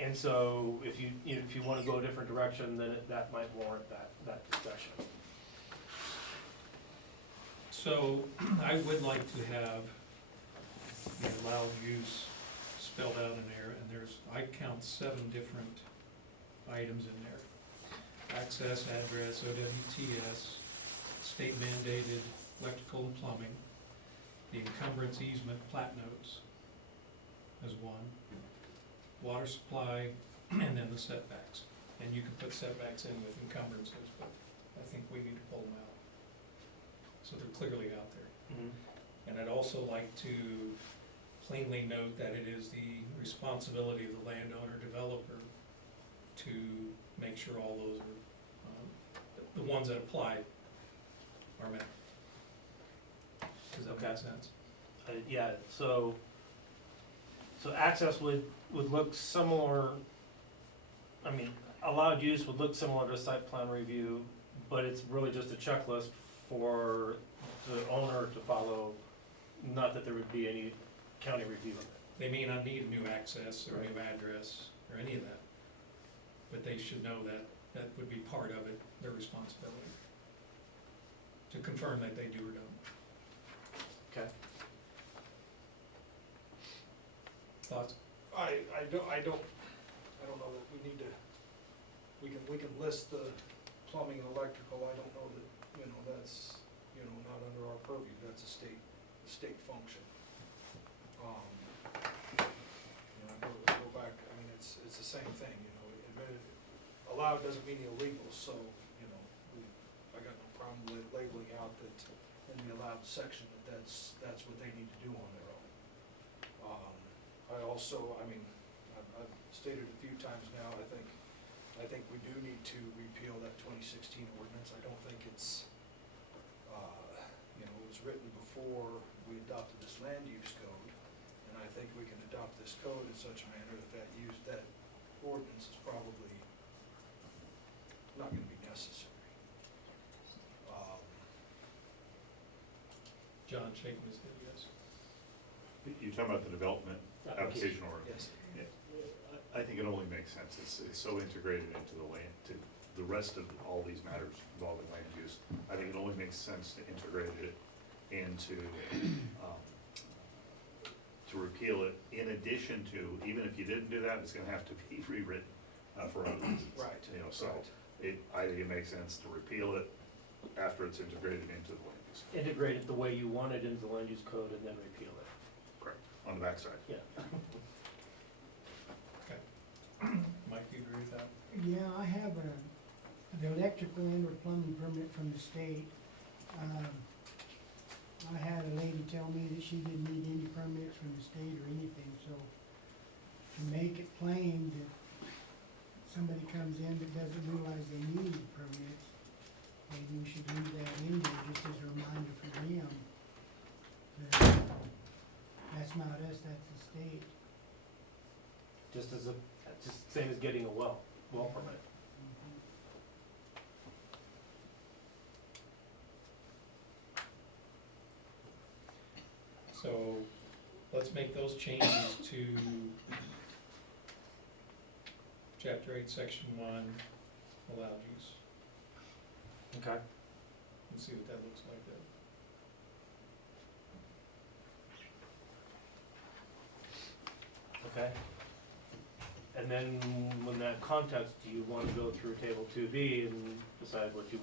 And so if you wanna go a different direction, then that might warrant that discussion. So I would like to have the allowed use spelled out in there, and I count 7 different items in there. Access, address, OWTS, state mandated electrical and plumbing, the encumbrance easement plat notes as one, water supply, and then the setbacks. And you can put setbacks in with encumbrances, but I think we need to pull them out. So they're clearly out there. Mm-hmm. And I'd also like to plainly note that it is the responsibility of the landowner developer to make sure all those are, the ones that apply are met. Does that make sense? Yeah, so access would look similar, I mean, allowed use would look similar to site plan review, but it's really just a checklist for the owner to follow, not that there would be any county review of it. They may not need a new access or a Right. new address or any of that, but they should know that that would be part of it, their responsibility, to confirm that they do or don't. Okay. Thoughts? I don't know that we need to, we can list the plumbing and electrical, I don't know that, that's, not under our purview, that's a state function. I go back, I mean, it's the same thing, admitted, allowed doesn't mean illegal, so, I got no problem with labeling out that in the allowed section, that's what they need to do on their own. I also, I've stated a few times now, I think we do need to repeal that 2016 ordinance. I don't think it's, it was written before we adopted this land use code, and I think we can adopt this code in such a manner that ordinance is probably not gonna be necessary. John shaking his head, yes. You're talking about the development application order? Yes. Yeah. I think it only makes sense, it's so integrated into the land, to the rest of all these matters involving land use. I think it only makes sense to integrate it into, to repeal it, in addition to, even if you didn't do that, it's gonna have to be rewritten for other reasons. Right. So I think it makes sense to repeal it after it's integrated into the land use. Integrate it the way you want it into the land use code and then repeal it. Correct. On the backside. Yeah. Okay. Mike, do you agree with that? Yeah, I have the electrical and or plumbing permit from the state. I had a lady tell me that she didn't need any permits from the state or anything, so to make it plain that somebody comes in that doesn't realize they need permits, maybe we should leave that in there just as a reminder for them. That that's not us, that's the state. Just same as getting a well permit. So let's make those changes to Chapter 8, Section 1, allowed use, Okay. and see what that looks like then. Okay. And then when that context, do you want to go through table 2B and decide what you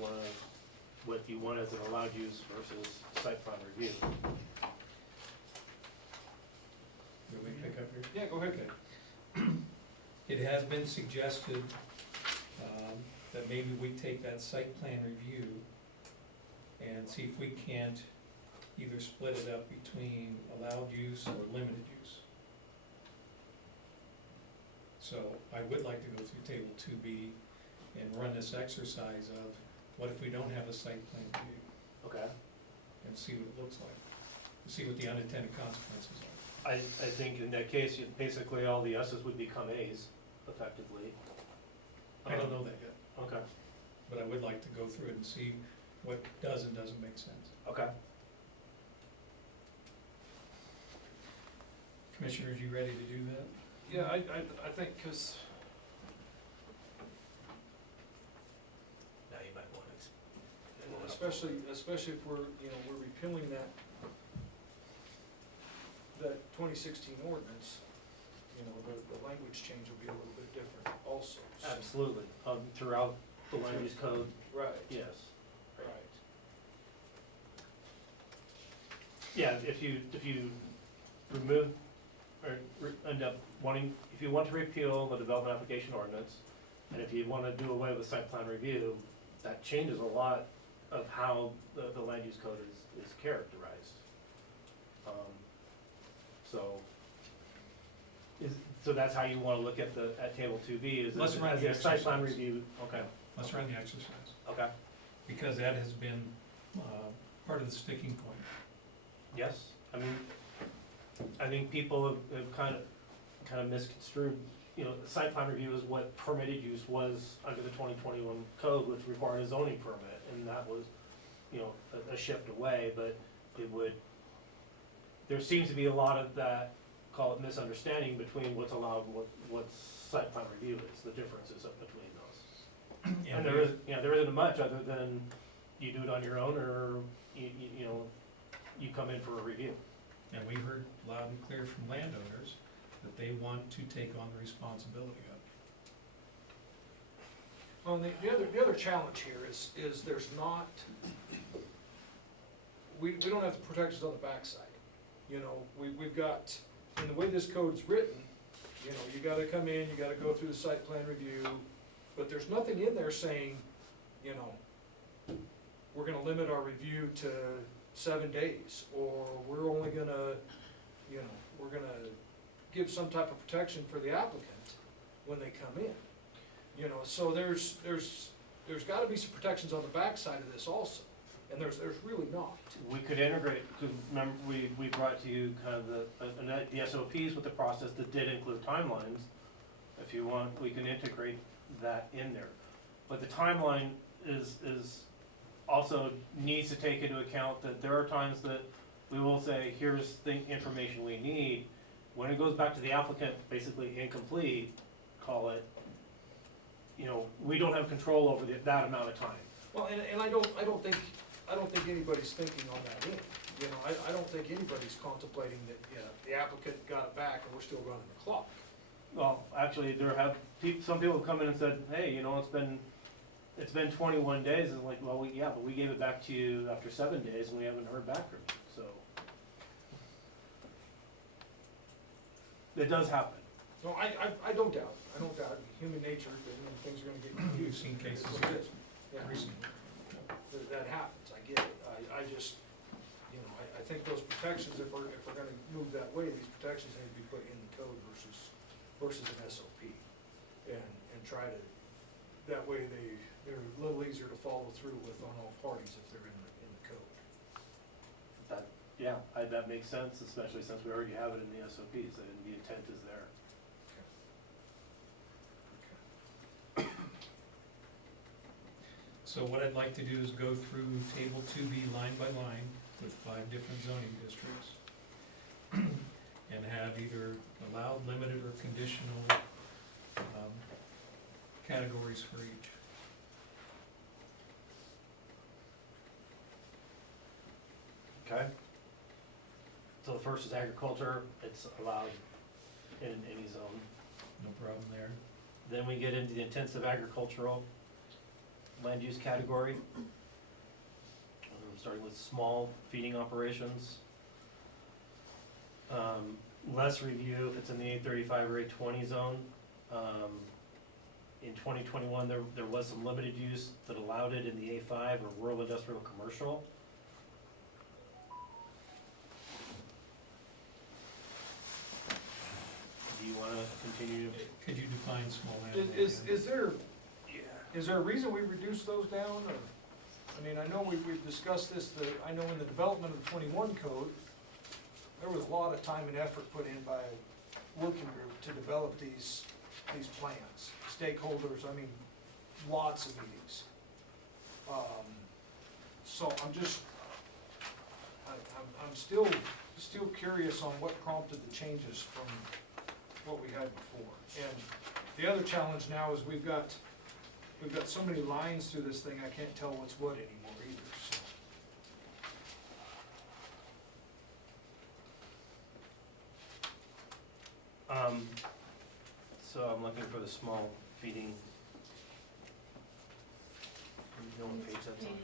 want as an allowed use versus site plan review? Do we pick up here? Yeah, go ahead. Okay. It has been suggested that maybe we take that site plan review and see if we can't either split it up between allowed use or limited use. So I would like to go through table 2B and run this exercise of what if we don't have a site plan review, Okay. and see what it looks like, and see what the unintended consequences are. I think in that case, basically all the S's would become A's, effectively. I don't know that yet, Okay. but I would like to go through it and see what does and doesn't make sense. Okay. Commissioners, you ready to do that? Yeah, I think, because especially if we're, you know, we're repealing that 2016 ordinance, you know, the language change will be a little bit different also. so- Absolutely, throughout the land use code, Right, yes. right. Yeah, if you remove, or end up wanting, if you want to repeal the development application ordinance, and if you wanna do away with site plan review, that changes a lot of how the land use code is characterized. So that's how you wanna look at table 2B, is Let's run as the a site plan exercise. review, okay, Let's run the exercise, okay, because that has been, part of the sticking point. yes, I mean, I think people have kind of misconstrued, you know, the site plan review is what permitted use was under the 2021 code, which required a zoning permit, and that was, you know, a shift away, but there seems to be a lot of that, call it misunderstanding between what's allowed and what site plan review is, the differences up between those. And there isn't much other than you do it on your own, or you know, you come in for a review. And we heard loud and clear from landowners that they want to take on the responsibility of it. Well, the other challenge here is there's not, we don't have the protections on the backside. You know, we've got, in the way this code's written, you know, you gotta come in, you gotta go through the site plan review, but there's nothing in there saying, you know, we're gonna limit our review to 7 days, or we're only gonna, you know, we're gonna give some type of protection for the applicant when they come in. You know, so there's gotta be some protections on the backside of this also, and there's really not. We could integrate, because remember, we brought to you kind of the SOPs with the process that did include timelines. If you want, we can integrate that in there. But the timeline is also needs to take into account that there are times that we will say, here's the information we need. When it goes back to the applicant, basically incomplete, call it, you know, we don't have control over that amount of time. Well, and I don't think anybody's thinking on that end. You know, I don't think anybody's contemplating that, yeah, the applicant got it back and we're still running the clock. Well, actually, some people have come in and said, hey, you know, it's been 21 days, and like, well, yeah, but we gave it back to you after 7 days, and we haven't heard back from you, so. It does happen. No, I don't doubt it. I don't doubt it. Human nature, things are gonna get confused. We've seen cases That's of what it this is. Yeah, recently. that happens, I get it. I just, you know, I think those protections, if we're gonna move that way, these protections need to be put in the code versus an SOP. And try to, that way they're a little easier to follow through with on all parties if they're in the code. That makes sense, especially since we already have it in the SOPs, and the intent is there. So what I'd like to do is go through table 2B line by line with 5 different zoning districts. And have either allowed, limited, or conditional categories for each. Okay? So the first is agriculture, it's allowed in any zone. No problem there. Then we get into the intensive agricultural land use category. Starting with small feeding operations. Less review if it's in the 835 or 820 zone. In 2021, there was some limited use that allowed it in the A5 or rural industrial commercial. Do you wanna continue? Could you define small animal? Is there a reason we reduced those down, or, I mean, I know we've discussed this, I know in the development of the 21 code, there was a lot of time and effort put in by a working group to develop these plans. Stakeholders, I mean, lots of meetings. So I'm still curious on what prompted the changes from what we had before. And the other challenge now is we've got so many lines through this thing, I can't tell what's what anymore either, so. So I'm looking for the small feeding. You know what page that's on?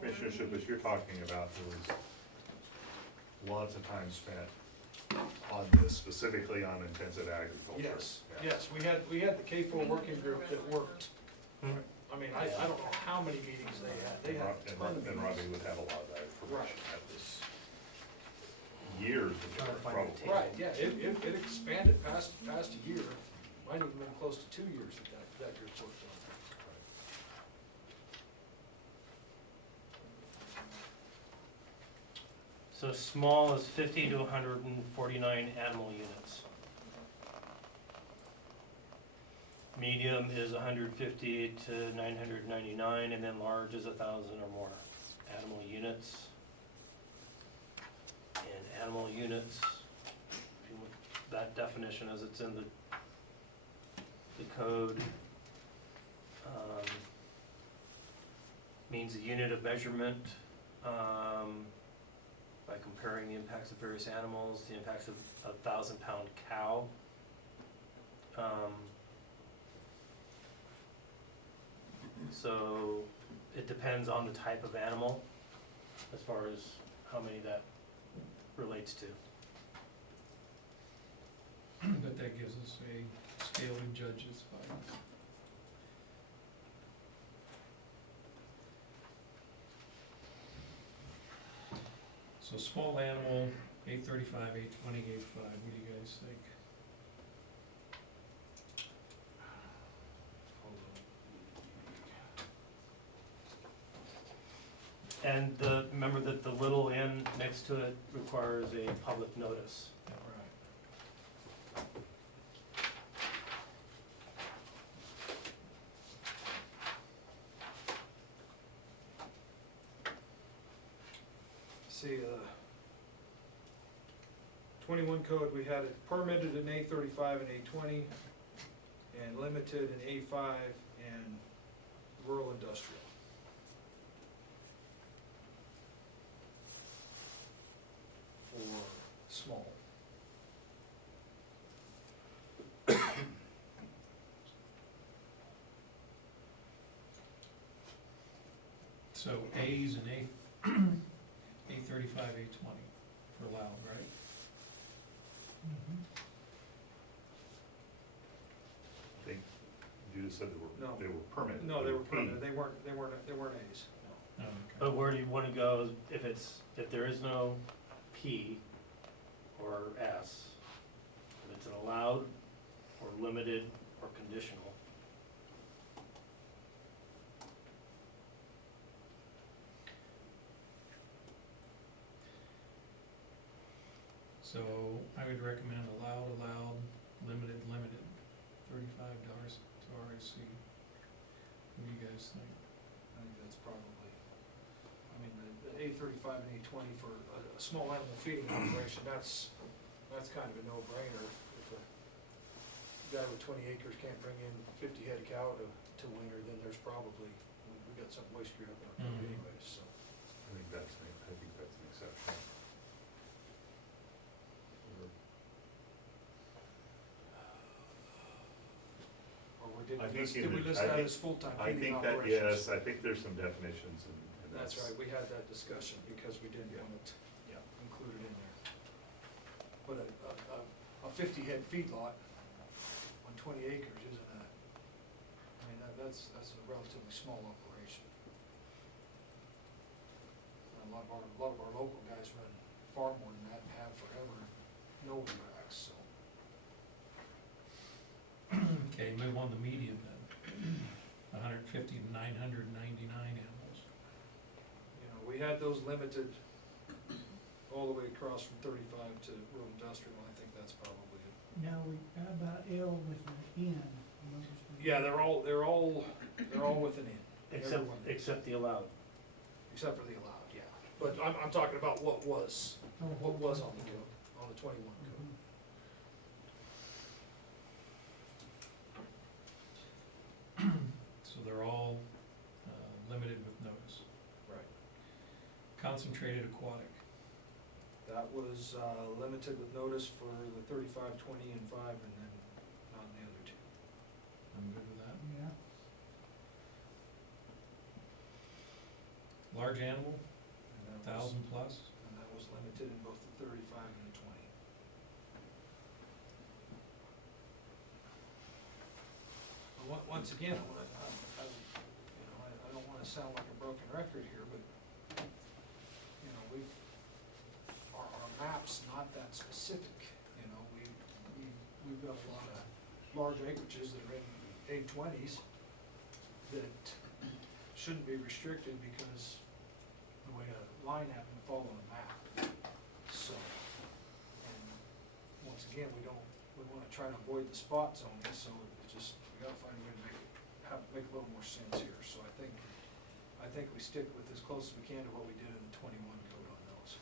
Commissioner Shippers, you're talking about, there was lots of time spent on this, specifically on intensive agriculture. Yes, Yeah. yes, we had the K4 working group that worked. Hmm. I mean, I don't know how many meetings they had a ton of And meetings. Robbie would have a lot of that information. Right. That was years Trying to ago, find probably. the tape. Right, yeah, it expanded past a year, might even been close to 2 years that group worked on. So small is 50 to 149 animal units. Medium is 150 to 999, and then large is 1,000 or more animal units. And animal units, if you want that definition as it's in the code, means a unit of measurement, by comparing the impacts of various animals, the impacts of a 1,000-pound cow. So it depends on the type of animal as far as how many that relates to. But that gives us a scale we judge this by. So small animal, 835, 820, 825, what do you guys think? And remember that the little n next to it requires a public notice. Right. See, 21 code, we had it permitted in A35 and A20, and limited in A5 and rural industrial. For small. So A's and A, A35, A20 for loud, right? I think you just said No. they were permitted. No, they were P. permitted, they weren't A's, no. Oh, But okay. where do you wanna go if there is no P or S, if it's an allowed or limited or conditional. So I would recommend allowed, limited, $35 to RSC. What do you guys think? I think that's probably, I mean, the A35 and A20 for a small animal feeding operation, that's kind of a no-brainer. If a guy with 20 acres can't bring in 50 head of cow to winter, then there's probably, we got something way screwed up in our code Mhm. anyways, so. I think that's an exception. Or did I we think list, in did we the- list I that think- as full-time I feeding think that, operations? yes, I think there's some definitions and That's right, we had that discussion because we didn't Yeah. want it Yeah. included in there. But a 50 head feedlot on 20 acres isn't I mean, that's a relatively small operation. And a lot of our local guys run far more than that and have forever, no impacts, so. Okay, move on to medium then. 150 to 999 animals. You know, we had those limited all the way across from 35 to rural industrial, and I think that's probably it. Now, how about L with an N? Yeah, they're all with an N. Everyone. Except the allowed. Except for the allowed, yeah. But I'm talking about what was on the code, on the 21 code. Mhm. So they're all limited with notice. Right. Concentrated aquatic. That was, limited with notice for the 35, 20, and 5, and then not the other two. I'm good with that. Yeah, Large animal, And that was- 1,000 plus. And that was limited in both the 35 and the 20. But once again, I don't wanna sound like a broken record here, but, you know, our map's not that specific, you know, we've got a lot of large acreages that are in A20s that shouldn't be restricted because the way a line happened to fall on a map. So, and once again, we wanna try to avoid the spot zoning, so it's just, we gotta find a way to make a little more sense here. So I think we stick with as close as we can to what we did in the 21 code on those.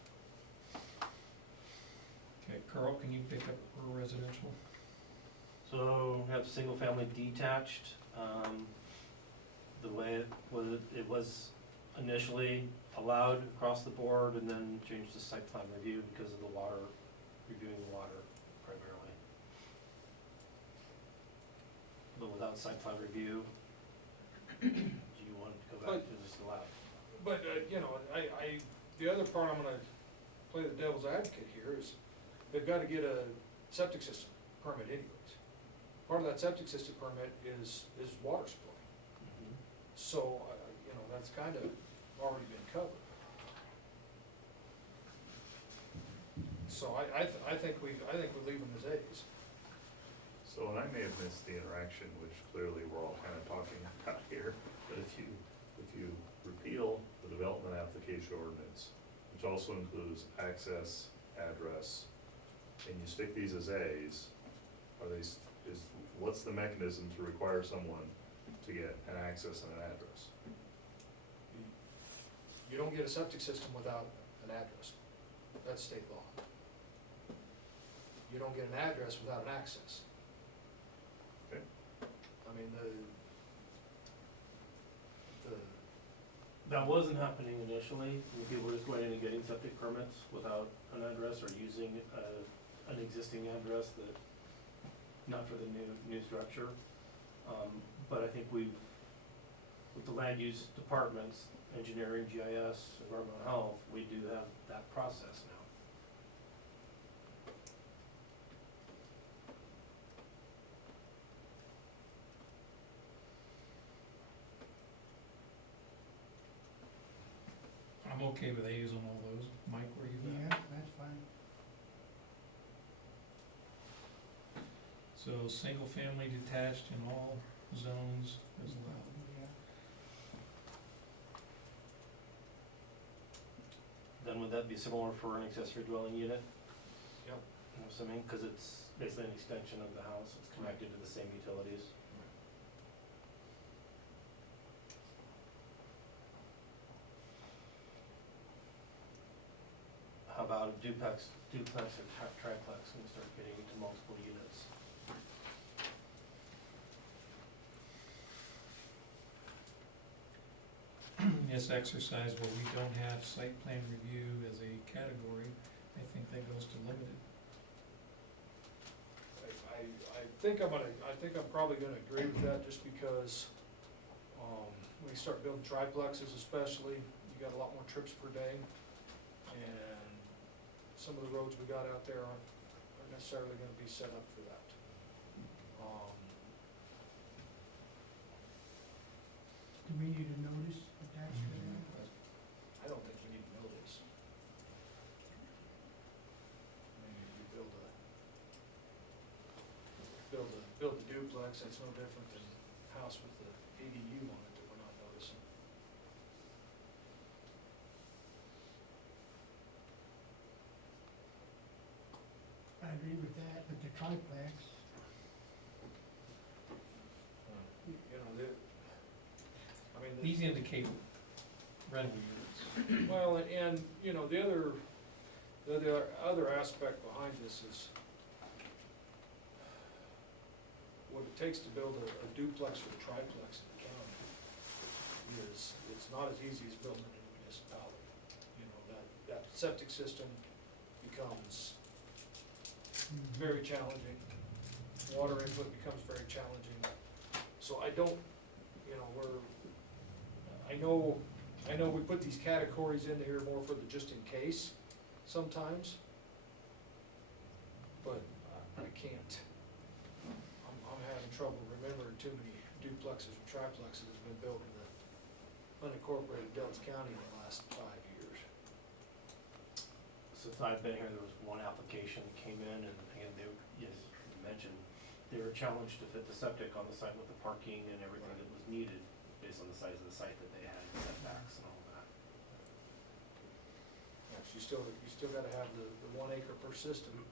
Okay, Carl, can you pick up rural residential? So we have single family detached, the way it was initially allowed across the board and then changed to site plan review because of the water, reviewing the water primarily. But without site plan review, do you want to go back to just allowed? But, you know, the other part I'm gonna play the devil's advocate here is they've gotta get a septic system permit anyways. Part of that septic system permit is water supply. So, you know, that's kind of already been covered. So I think we leave them as A's. So, and I may have missed the interaction, which clearly we're all kind of talking about here, but if you repeal the development application ordinance, which also includes access, address, and you stick these as A's, what's the mechanism to require someone to get an access and an address? You don't get a septic system without an address. That's state law. You don't get an address without an access. Okay. I mean, That wasn't happening initially, when people were just going in and getting septic permits without an address or using an existing address that, not for the new structure. But I think with the land use departments, engineering, GIS, environmental health, we do have that process now. I'm okay with A's on all those. Mike, where you yeah, at? that's fine. So, single family detached in all zones is allowed. Yeah, Then would that be similar for an accessory dwelling unit? Yep. I'm assuming, cause it's basically an extension of the house, it's connected to the same utilities. How about a duplex or triplex when you start getting into multiple units? This exercise where we don't have site plan review as a category, I think that goes to limited. I think I'm probably gonna agree with that, just because, when you start building triplexes especially, you got a lot more trips per day, and some of the roads we got out there aren't necessarily gonna be set up for that. do we need a notice attached to that? I don't think we need to know this. I mean, if you build a duplex, that's no different than a house with the ADU on it that we're not noticing. I agree with that, but the triplex, You know, I mean. These indicate rental units. Well, and, you know, the other aspect behind this is what it takes to build a duplex or a triplex in the county is, it's not as easy as building in a municipality. You know, that septic system becomes Mhm. very challenging. Water input becomes very challenging. So I don't, you know, I know we put these categories in here more for the just in case sometimes. But I can't, I'm having trouble remembering too many duplexes or triplexes that have been built in the unincorporated Delta County in the last 5 years. Since I've been here, there was one application that came in, and again, they, yes, you mentioned, they were challenged to fit the septic on the site with the parking and everything that was needed based on the size of the site that they had, setbacks and all that. Yeah, 'cause you still gotta have the 1 acre per system.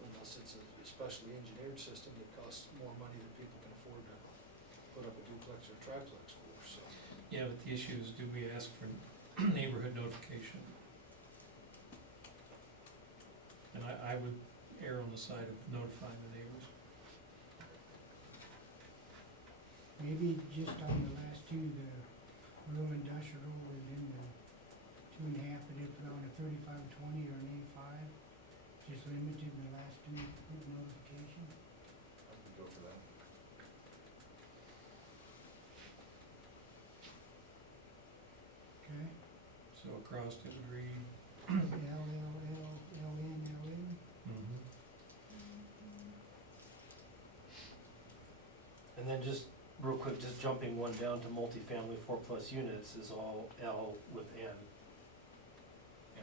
Unless it's a specially engineered system that costs more money than people can afford to put up a duplex or triplex for, so. Yeah, but the issue is, do we ask for neighborhood notification? And I would err on the side of notifying the neighbors. Maybe just on the last two, the rural industrial and then the 2.5, but if on a 3520 or an A5, just limited the last two with notification. I would go for that. Okay? So across it would read, LLLLNLN. And then just real quick, just jumping one down to multifamily 4+ units is all L with N. Yeah.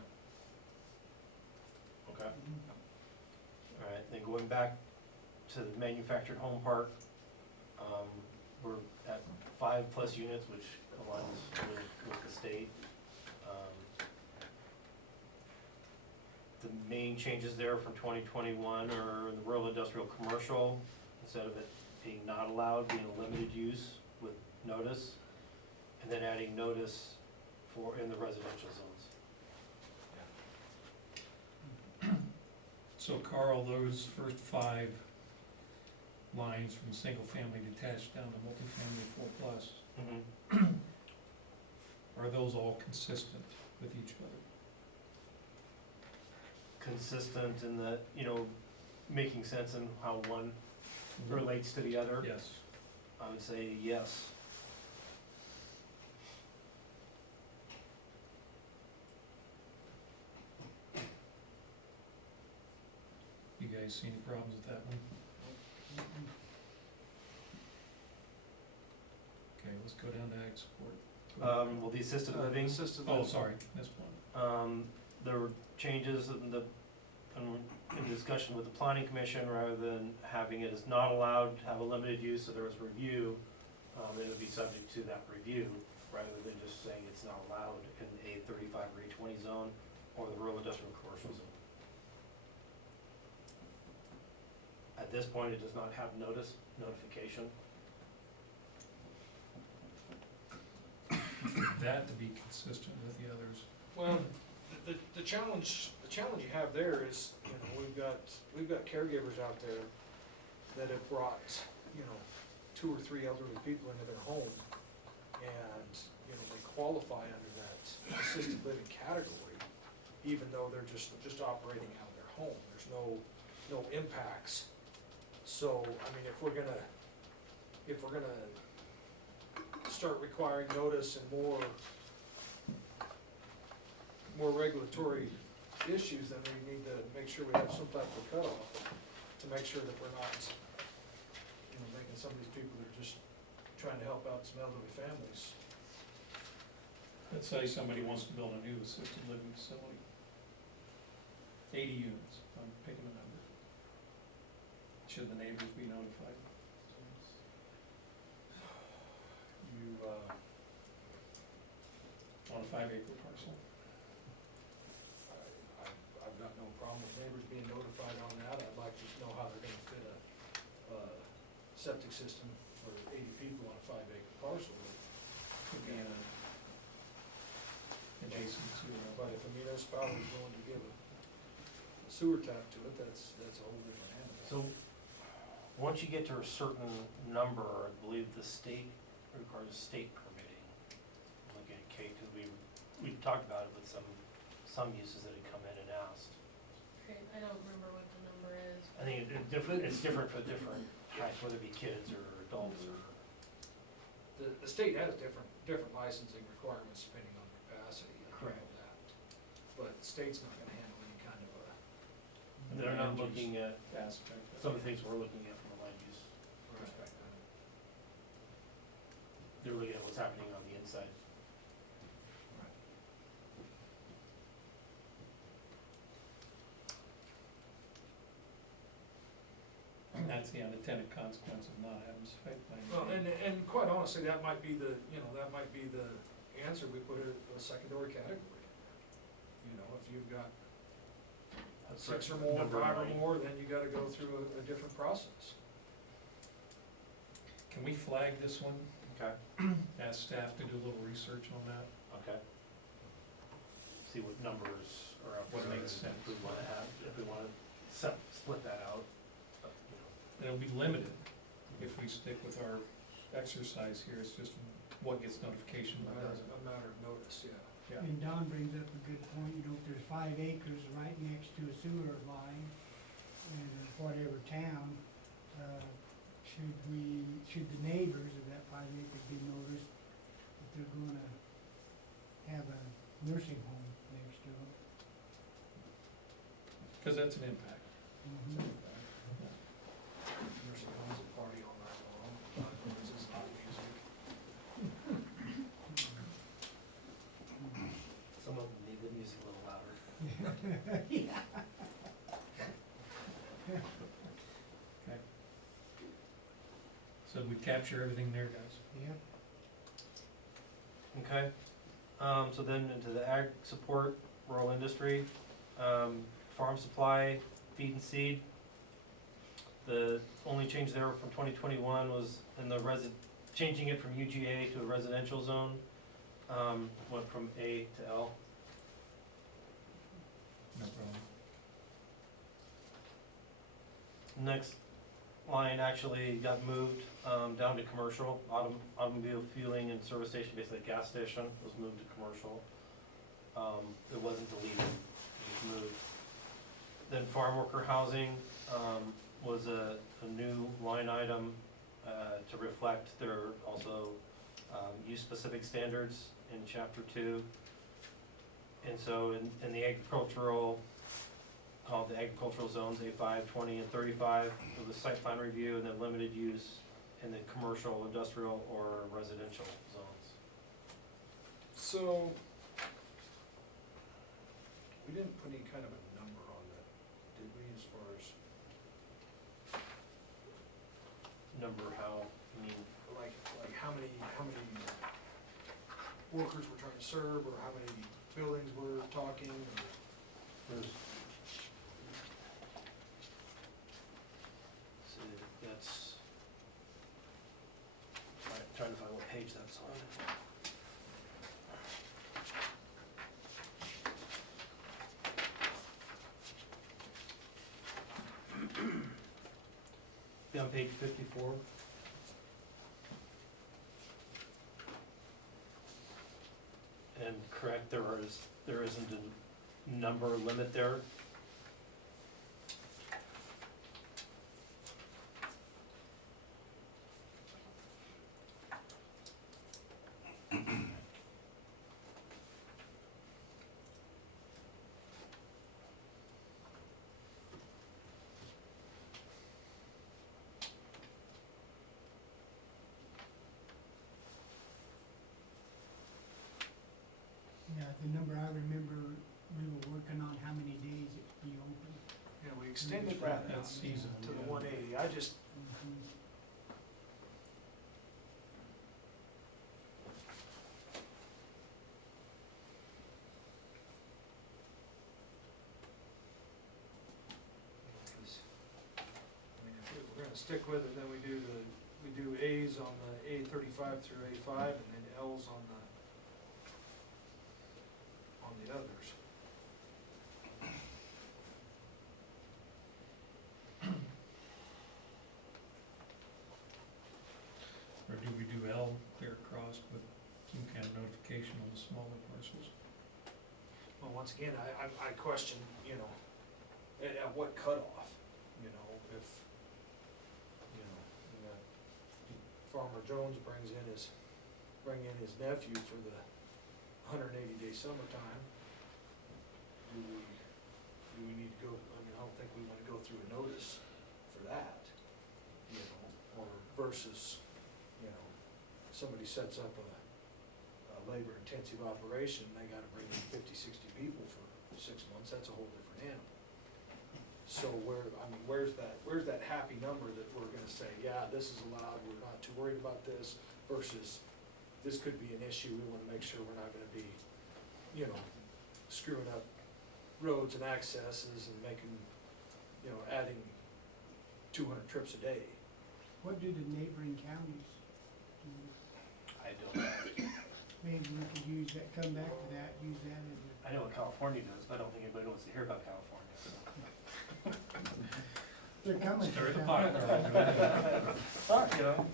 Okay. All right, then going back to the manufactured home park, we're at 5+ units, which aligns with the state. The main changes there from 2021 are in the rural industrial commercial, instead of it being not allowed, being a limited use with notice, and then adding notice for in the residential zones. so Carl, those first 5 lines from single family detached down to multifamily 4+, are those all consistent with each other? Consistent in that, you know, making sense in how one relates to the other? Yes. I would say yes. You guys see any problems with that one? Okay, let's go down to ag support. Well, the assisted living, Assisted Oh, living. sorry, missed one. there were changes in in discussion with the planning commission, rather than having it as not allowed to have a limited use, so there was review, it would be subject to that review, rather than just saying it's not allowed in a 35 or A20 zone, or the rural industrial commercial zone. At this point, it does not have notification. That to be consistent with the others. Well, the challenge you have there is, you know, we've got caregivers out there that have brought, you know, 2 or 3 elderly people into their home, and, you know, they qualify under that assisted living category, even though they're just operating out of their home. There's no impacts. So, I mean, if we're gonna start requiring notice and more regulatory issues, then we need to make sure we have some type of cutoff to make sure that we're not, you know, making some of these people that are just trying to help out some elderly families. Let's say somebody wants to build a new assisted living facility. 80 units, I'm picking a number. Should the neighbors be notified? You, On a 5-acre parcel? I've got no problem with neighbors being notified on that. I'd like to know how they're gonna fit a septic system for 80 people on a 5-acre parcel. Could be adjacent to, But if a municipality is willing to give a sewer tap to it, that's a whole different animal. So, once you get to a certain number, I believe the state requires state permitting. Looking at Kate, because we talked about it with some some uses that had come in and asked. Okay, I don't remember what the number is. I think it's different for different types, whether it be kids or adults or. The state has different licensing requirements depending on capacity, I know Correct. that. But the state's not gonna handle any kind of a. They're not Land use looking at aspect of some of it. the things we're looking at from a land use perspective. They're looking at what's happening on the inside. And that's the unintended consequence of not having site plan. Well, review. and quite honestly, that might be the answer, we put a secondary category in there. You know, if you've got six or more, Number 5 or nine. more, then you gotta go through a different process. Can we flag this one, Okay. ask staff to do a little research on that? Okay. See what numbers are out What there, makes and sense. if we wanna split that out, you know. It'll be limited if we stick with our exercise here, it's just what gets notification, what doesn't. A matter of notice, yeah. Yeah. And Don brings up a good point, you know, if there's 5 acres right next to a sewer line in whatever town, should the neighbors of that 5 acres be noticed that they're gonna have a nursing home next to them? Cause that's an impact. Mhm. Nursing homes that party all night long, noises, loud music. Some of them need the music a little louder. Yeah. Okay. So we capture everything there, guys. Yep. Okay, so then into the ag support, rural industry, farm supply, feed and seed. The only change there from 2021 was in the changing it from UGA to a residential zone, went from A to L. No problem. Next line actually got moved, down to commercial, automobile fueling and service station, basically a gas station, was moved to commercial. It wasn't deleted, it just moved. Then farm worker housing, was a new line item, to reflect their also, use-specific standards in chapter 2. And so in the agricultural, called the agricultural zones, A5, 20, and 35, it was site plan review, and then limited use in the commercial, industrial, or residential zones. So, we didn't put any kind of a number on that, did we, as far as, Number how, I mean, like how many workers we're trying to serve, or how many buildings we're talking, or? there's, so that's, trying to find what page that's on. Be on page 54. And correct, there isn't a number limit there. Yeah, the number I remember, we were working on how many days it could be open. Yeah, we extended that out That's seasonal, to the yeah. 180, I just, Mhm. because, I mean, if we're gonna stick with it, then we do A's on the A35 through A5, and then L's on the others. Or do we do L clear across with some kind of notification on the smaller parcels? Well, once again, I question, you know, at what cutoff, you know, if, you know, Farmer Jones brings in his nephew for the 180-day summertime, do we need to go, I mean, I don't think we wanna go through a notice for that, you know, or versus, you know, somebody sets up a labor-intensive operation, they gotta bring in 50, 60 people for 6 months, that's a whole different animal. So where's that happy number that we're gonna say, yeah, this is allowed, we're not too worried about this, versus this could be an issue, we wanna make sure we're not gonna be, you know, screwing up roads and accesses and making, you know, adding 200 trips a day. What do the neighboring counties do? I don't know. Maybe we could use that, come back to that, use that as I know what California does, but I don't think anybody wants to hear about California, so. they're coming. Stir the to pot. town. You know?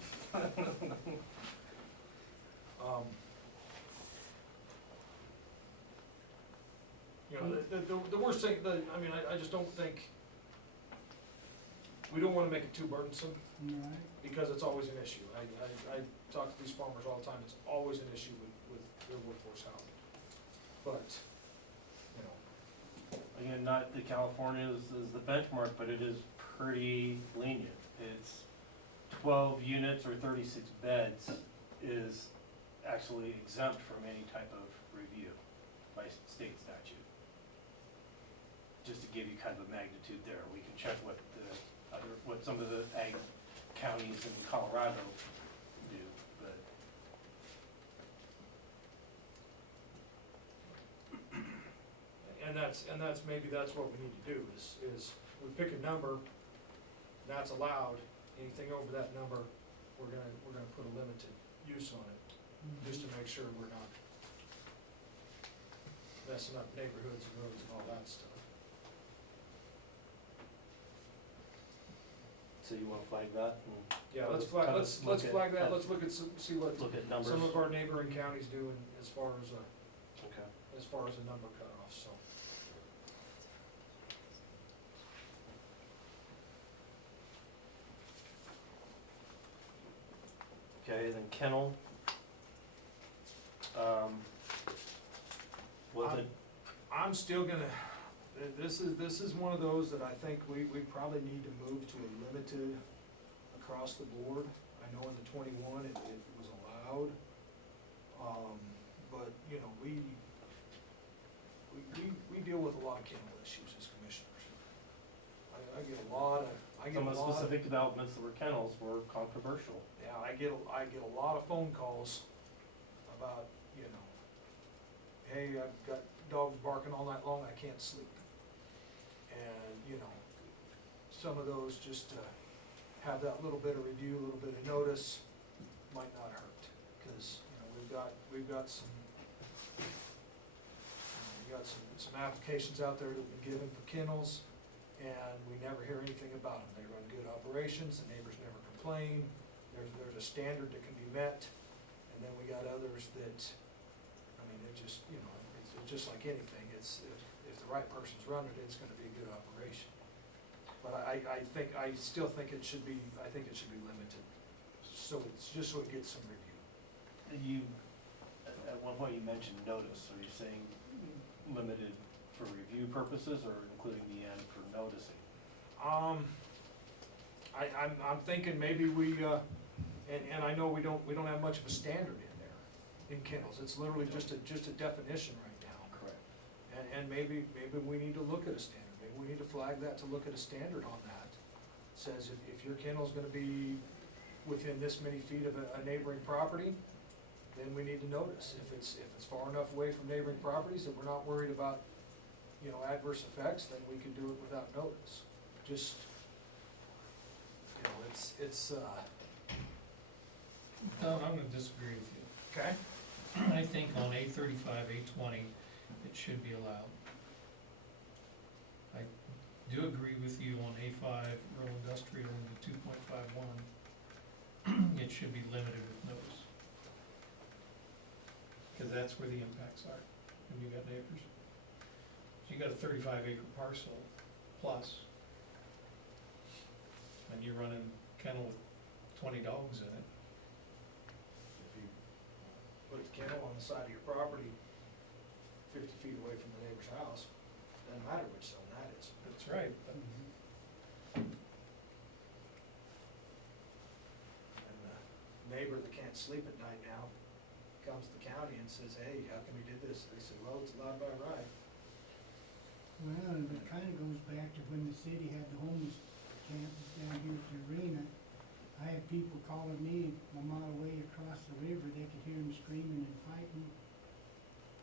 You know, the worst thing, I mean, I just don't think, we don't wanna make it too burdensome, Right. because it's always an issue. I talk to these farmers all the time, it's always an issue with their workforce housing. But, you know, Again, not that California is the benchmark, but it is pretty lenient. It's 12 units or 36 beds is actually exempt from any type of review by state statute. Just to give you kind of a magnitude there, we can check what what some of the ag counties in Colorado do, but. and that's maybe that's what we need to do, is we pick a number, that's allowed, anything over that number, we're gonna put a limited use on it, just to make sure we're not messing up neighborhoods and roads and all that stuff. So you wanna flag that and Yeah, let's Kind of let's look at- flag that, let's look at see what look at numbers? some of our neighboring counties do as far as Okay. a number cutoff, so. Okay, then kennel. Was it, I'm still gonna, this is one of those that I think we probably need to move to a limited across the board. I know in the 21 it was allowed, but, you know, we deal with a lot of kennel issues as commissioners. I get a lot some of the of, specific developments that were kennels were controversial? yeah, I get a lot of phone calls about, you know, hey, I've got dogs barking all night long, I can't sleep. And, you know, some of those just have that little bit of review, a little bit of notice, might not hurt. Cause, you know, we've got some applications out there that have been given for kennels, and we never hear anything about them. They run good operations, the neighbors never complain, there's a standard that can be met, and then we got others that, I mean, it just, you know, it's just like anything, it's, if the right person's running it, it's gonna be a good operation. But I still think it should be, limited, so it's, just so it gets some review. You, at one point you mentioned notice, are you saying limited for review purposes or including the end for noticing? I'm thinking maybe we, and I know we don't have much of a standard in there, in kennels, it's literally just a definition right now. Correct. And maybe we need to look at a standard, maybe we need to flag that to look at a standard on that. Says if your kennel's gonna be within this many feet of a neighboring property, then we need to notice. If it's far enough away from neighboring properties that we're not worried about, you know, adverse effects, then we can do it without notice. Just, you know, it's No, I'm gonna disagree with you. okay? I think on A35, A20, it should be allowed. I do agree with you on A5, rural industrial, and the 2.51, it should be limited with notice. Cause that's where the impacts are, when you got neighbors. you got a 35 acre parcel plus, and you're running kennel with 20 dogs in it, If you put a kennel on the side of your property, 50 feet away from the neighbor's house, doesn't matter which zone that is. that's right, but And the neighbor that can't sleep at night now comes to the county and says, hey, how come you did this? They said, well, it's allowed by right. Well, and it kinda goes back to when the city had the homeless camp down here at the arena. I had people calling me a mile away across the river, they could hear them screaming and fighting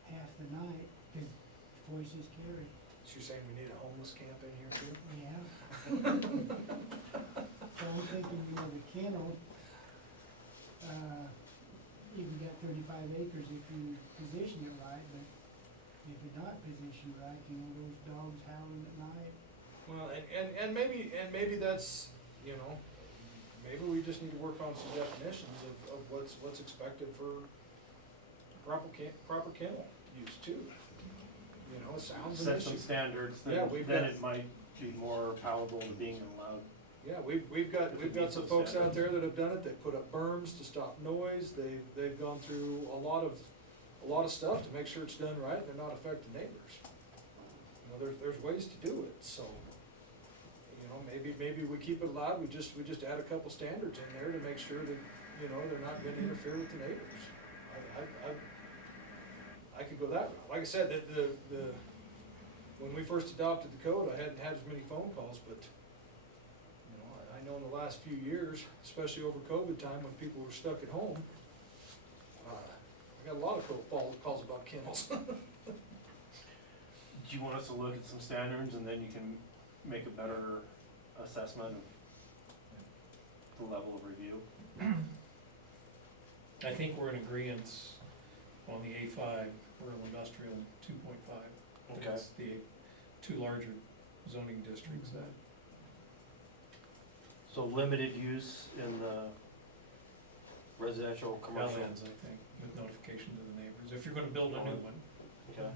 half the night, 'cause voices carry. So you're saying we need a homeless camp in here too? Yeah. So I'm thinking, the kennel, you can get 35 acres if you position it right, but if it's not positioned right, those dogs howling at night. Well, and maybe that's, maybe we just need to work on some definitions of what's expected for proper kennel use too. Sounds an Set some issue. standards, Yeah, then it might be more palatable to being allowed. Yeah, we've got Meet some those folks out standards. there that have done it, they've put up berms to stop noise, they've gone through a lot of stuff to make sure it's done right, and they're not affecting neighbors. There's ways to do it, so, maybe we keep it allowed, we just add a couple standards in there to make sure that, they're not gonna interfere with the neighbors. I could go that route. Like I said, when we first adopted the code, I hadn't had as many phone calls, but, I know in the last few years, especially over COVID time, when people were stuck at home, I got a lot of calls about kennels. Do you want us to look at some standards and then you can make a better assessment of the level of review? I think we're in agreement on the A5 rural industrial 2.5. Okay. That's the two larger zoning districts that. So limited use in the residential, commercial? Wetlands, I think, with notification to the neighbors, if you're gonna build a new one. Okay.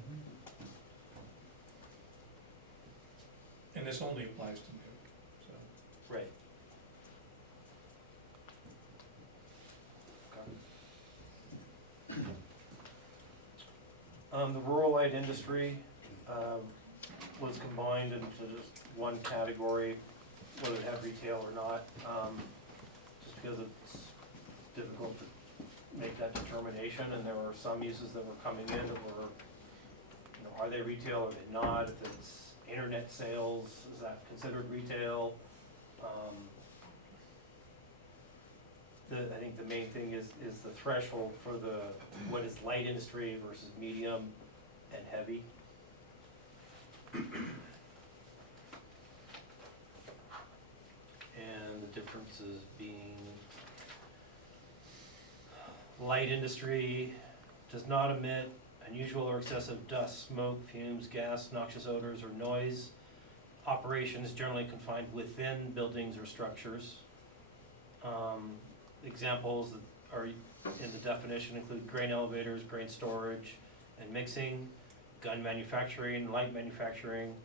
And this only applies to new, so. Right. The rural light industry, was combined into just one category, whether it had retail or not, just because it's difficult to make that determination, and there were some uses that were coming in that were, are they retail or are they not? If it's internet sales, is that considered retail? I think the main thing is the threshold for what is light industry versus medium and heavy. And the differences being light industry does not emit unusual or excessive dust, smoke, fumes, gas, noxious odors, or noise. Operations generally confined within buildings or structures. Examples that are in the definition include grain elevators, grain storage and mixing, gun manufacturing, light manufacturing,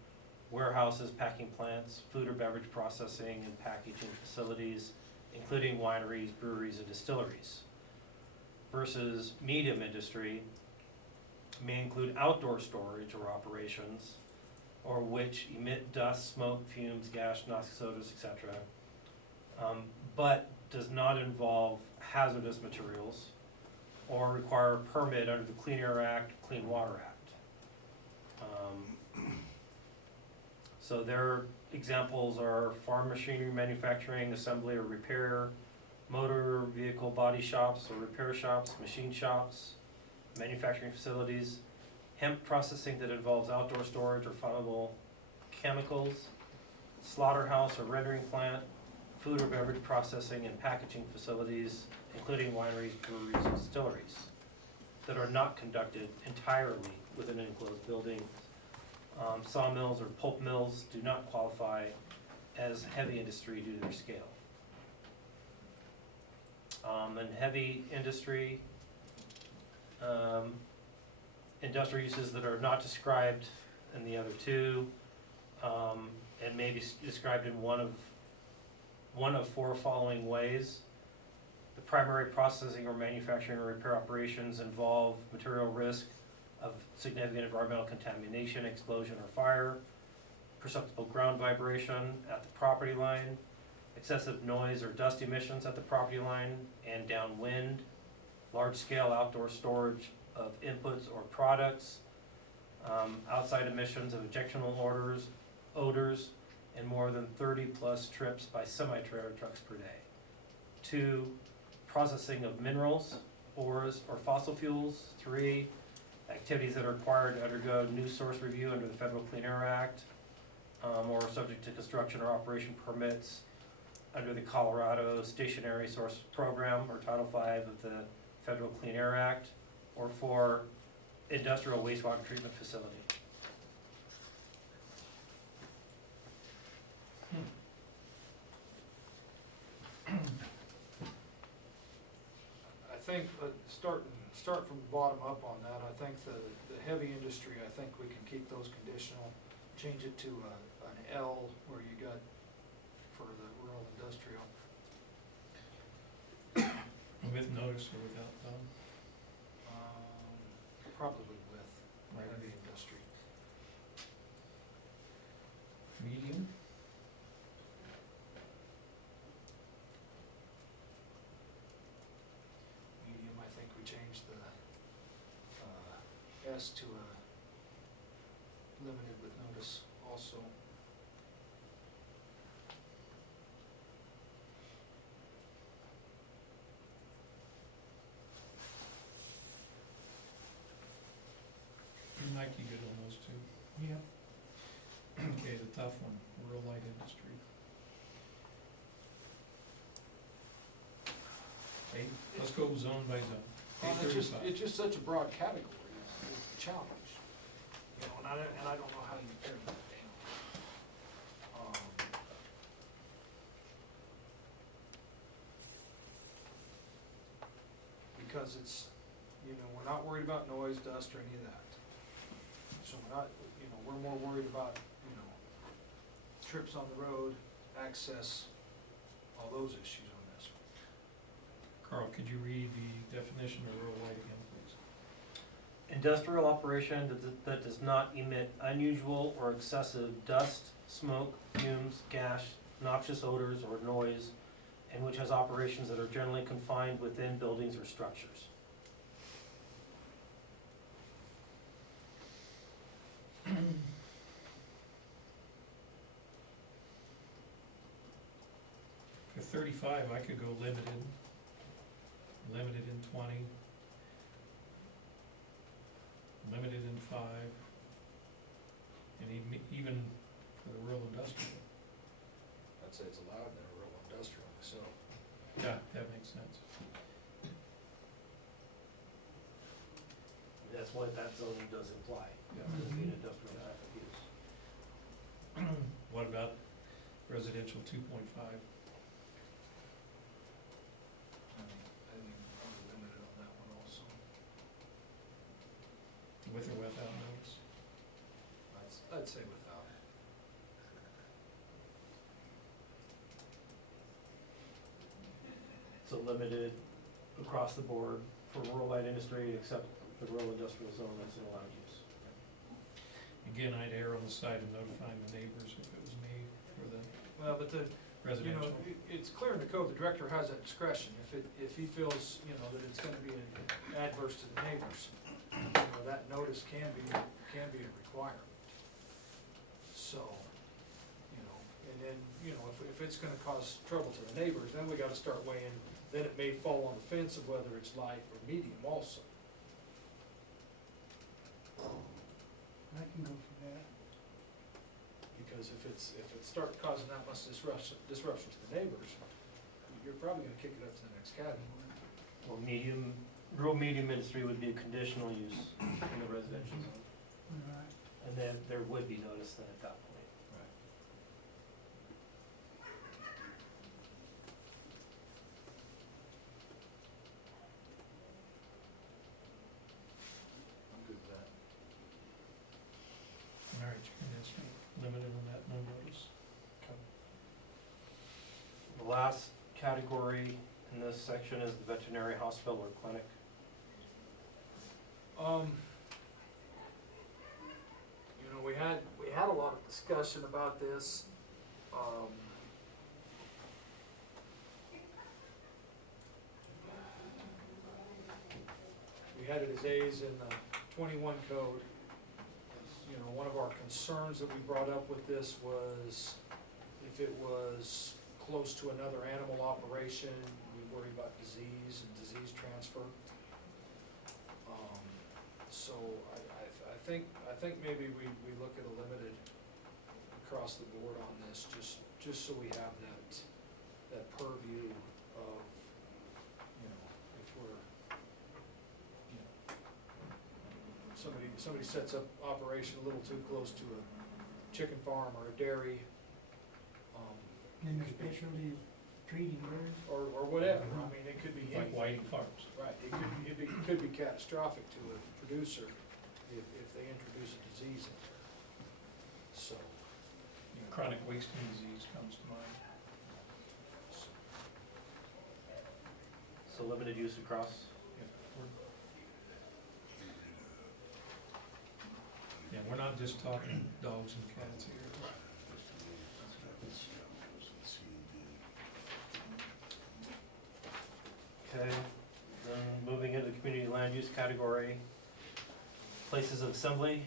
warehouses, packing plants, food or beverage processing and packaging facilities, including wineries, breweries, and distilleries. Versus medium industry may include outdoor storage or operations, or which emit dust, smoke, fumes, gas, noxious odors, etc., but does not involve hazardous materials or require a permit under the Clean Air Act, Clean Water Act. So their examples are farm machinery manufacturing, assembly or repair, motor vehicle body shops or repair shops, machine shops, manufacturing facilities, hemp processing that involves outdoor storage or flammable chemicals, slaughterhouse or rendering plant, food or beverage processing and packaging facilities, including wineries, breweries, and distilleries, that are not conducted entirely within an enclosed building. Sawmills or pulp mills do not qualify as heavy industry due to their scale. And heavy industry, industrial uses that are not described in the other two. It may be described in one of four following ways. The primary processing or manufacturing or repair operations involve material risk of significant environmental contamination, explosion, or fire, perceptible ground vibration at the property line, excessive noise or dust emissions at the property line and downwind, large-scale outdoor storage of inputs or products, outside emissions of ejectional odors, and more than 30-plus trips by semi-trailer trucks per day. 2, processing of minerals, ores, or fossil fuels. 3, activities that are required to undergo new source review under the Federal Clean Air Act, or subject to construction or operation permits under the Colorado Stationary Source Program or Title V of the Federal Clean Air Act, or 4, industrial wastewater treatment facility. I think, start from the bottom up on that, I think the heavy industry, I think we can keep those conditional, change it to an L where you got for the rural industrial. With notice or without, Probably with Right. heavy industry. medium? Medium, I think we changed the, S to a limited with notice also. Mike, you good on those two? Yeah. Okay, the tough one, rural light industry. Okay, let's go zone by zone. Well, Page 35. it's just such a broad category, it's a challenge, you know, and I don't know how you pin that down. Because it's, you know, we're not worried about noise, dust, or any of that. So we're not, you know, we're more worried about, you know, trips on the road, access, all those issues on this one. Carl, could you read the definition of rural light again, please? Industrial operation that does not emit unusual or excessive dust, smoke, fumes, gas, noxious odors, or noise, and which has operations that are generally confined within buildings or structures. For 35, I could go limited in 20, limited in 5, and even for the rural industrial. I'd say it's allowed in a rural industrial myself. Yeah, that makes sense. That's what that zoning does imply. Yeah. It would be an industrial type of use. What about residential 2.5? I think I'm limited on that one also. With or without notice? I'd say without. So limited across the board for rural light industry, except the rural industrial zone that's an allowed use. Again, I'd err on the side of notifying the neighbors if it was me for the Well, but you know, residential. it's clear in the code, the director has that discretion, if he feels, you know, that it's gonna be adverse to the neighbors, you know, that notice can be a requirement. So, you know, and then, you know, if it's gonna cause trouble to the neighbors, then we gotta start weighing, then it may fall on the fence of whether it's light or medium also. I can go for that. Because if it starts causing that much disruption to the neighbors, you're probably gonna kick it up to the next category. Well, rural medium industry would be a conditional use in the residential zone. All right. And then there would be notice then at that point. Right. I'm good with that. All last category in this section is the veterinary hospital or clinic. You know, we had a lot of discussion about this. We had it as A's in the 21 code. You know, one of our concerns that we brought up with this was if it was close to another animal operation, we worry about disease and disease transfer. So I think maybe we look at a limited across the board on this, just so we have that purview of, you know, if we're, you know, somebody sets up operation a little too close to a chicken farm or a dairy, Then the specialty is treating birds. or whatever, I mean, it could be Like anything. Whiting Farms. Right, it could be catastrophic to a producer if they introduce a disease in there. So, you know. Chronic wasting disease comes to mind. So limited use across. Yeah, we're not just talking dogs and cats here. Okay, then moving into the community land use category, places of assembly.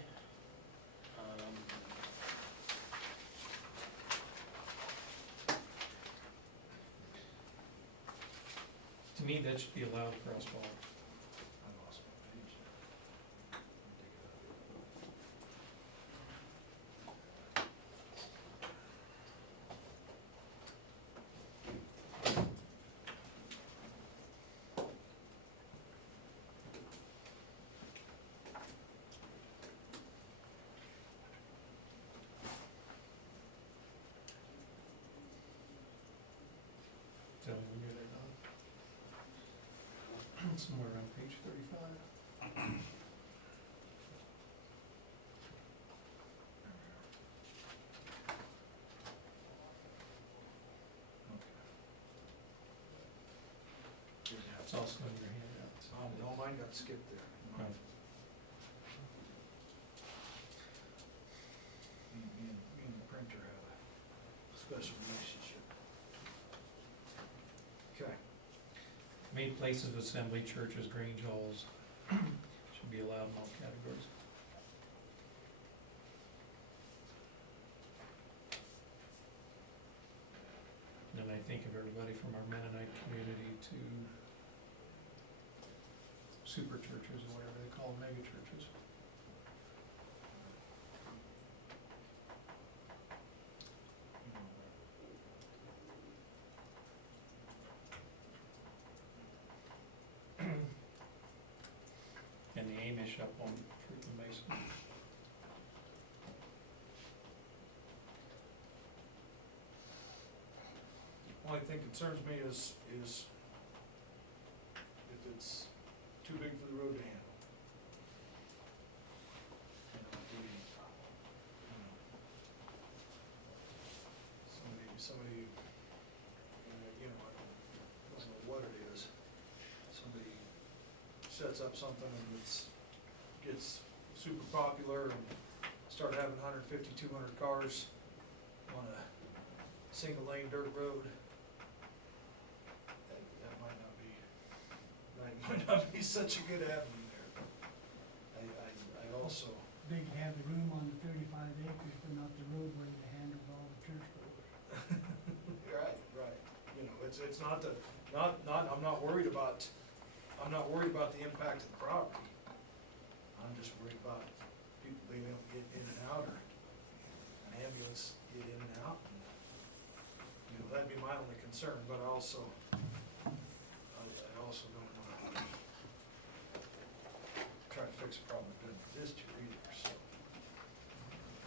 To me, that should be allowed across all. I lost my page. Tell me when you're there, Don. Somewhere around page 35. It's also in your handouts. No, mine got skipped there. Right. Me and the printer have a special relationship. Okay. Made places of assembly, churches, grange halls, should be allowed in all categories. And I think of everybody from our Mennonite community to super churches, or whatever they call them, mega churches. And the Amish up on Fruitland Mason. Only thing concerns me is if it's too big for the road to handle. You know, if we, somebody, you know, I don't know what it is, somebody sets up something and gets super popular and start having 150, 200 cars on a single lane dirt road. That might not be such a good avenue there. I also, Big to have the room on the 35 acres, but not the roadway to handle all the church goers. right, you know, it's not I'm not worried about the impact of the property. I'm just worried about people being able to get in and out, or an ambulance get in and out. And, you know, that'd be my only concern, but I also don't wanna try to fix a problem that doesn't exist here either, so.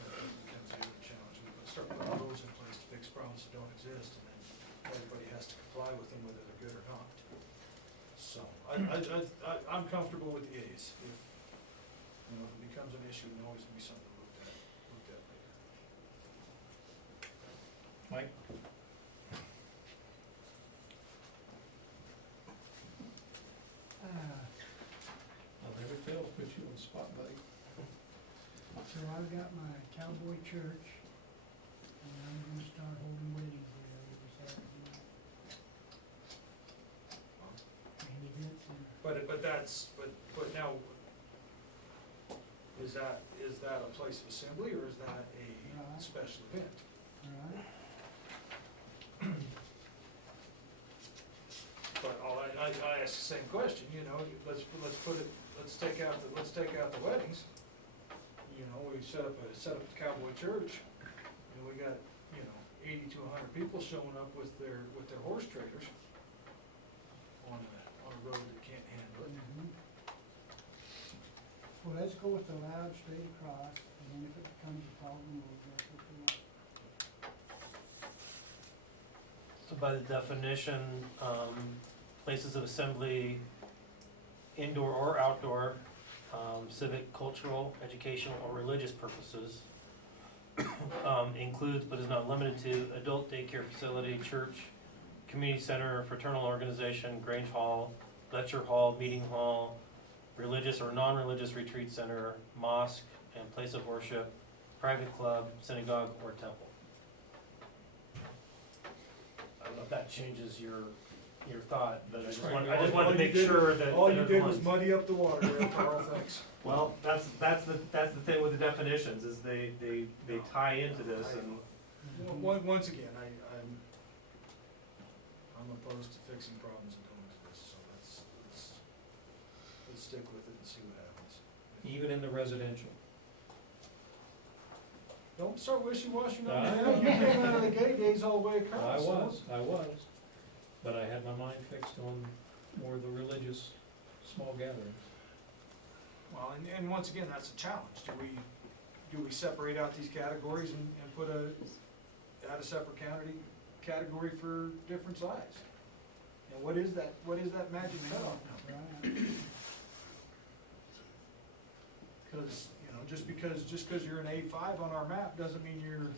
That becomes the other challenge. We're gonna start putting rules in place to fix problems that don't exist, and then everybody has to comply with them whether they're good or not. So, I'm comfortable with the A's. If, you know, if it becomes an issue, it can always be something looked at later. Mike? So I've got my cowboy church, and I'm gonna start holding weddings there every Saturday night. And events and, But now, is that a place of assembly, or is that a Right. special event? alright? But I ask the same question, you know, let's take out the weddings. You know, we set up the cowboy church, and we got, 80 to 100 people showing up with their horse trailers on a road that can't handle it. Mhm. Well, let's go with the loud straight across, and then if it becomes a problem, we'll address it tomorrow. So by the definition, places of assembly, indoor or outdoor, civic, cultural, educational, or religious purposes, includes but is not limited to adult daycare facility, church, community center, fraternal organization, Grange Hall, lecture hall, meeting hall, religious or non-religious retreat center, mosque and place of worship, private club, synagogue, or temple. I don't know if that changes your thought, but I just Right. wanted to make sure that. All you that did was everyone's- muddy up the water there, Carl, thanks. Well, that's the thing with the definitions, is they tie into this and. Once again, I'm opposed to fixing problems that don't exist, so let's stick with it and see what happens. Even in the residential. Don't start wishy-washy on I me know. now, you came out of the gay days all the way I across. was, but I had my mind fixed on more of the religious small gatherings. Well, and once again, that's a challenge, do we separate out these categories and add a separate category for different size? And what is that magic cutoff number? Right. Cause, just because you're an A5 on our map doesn't mean you're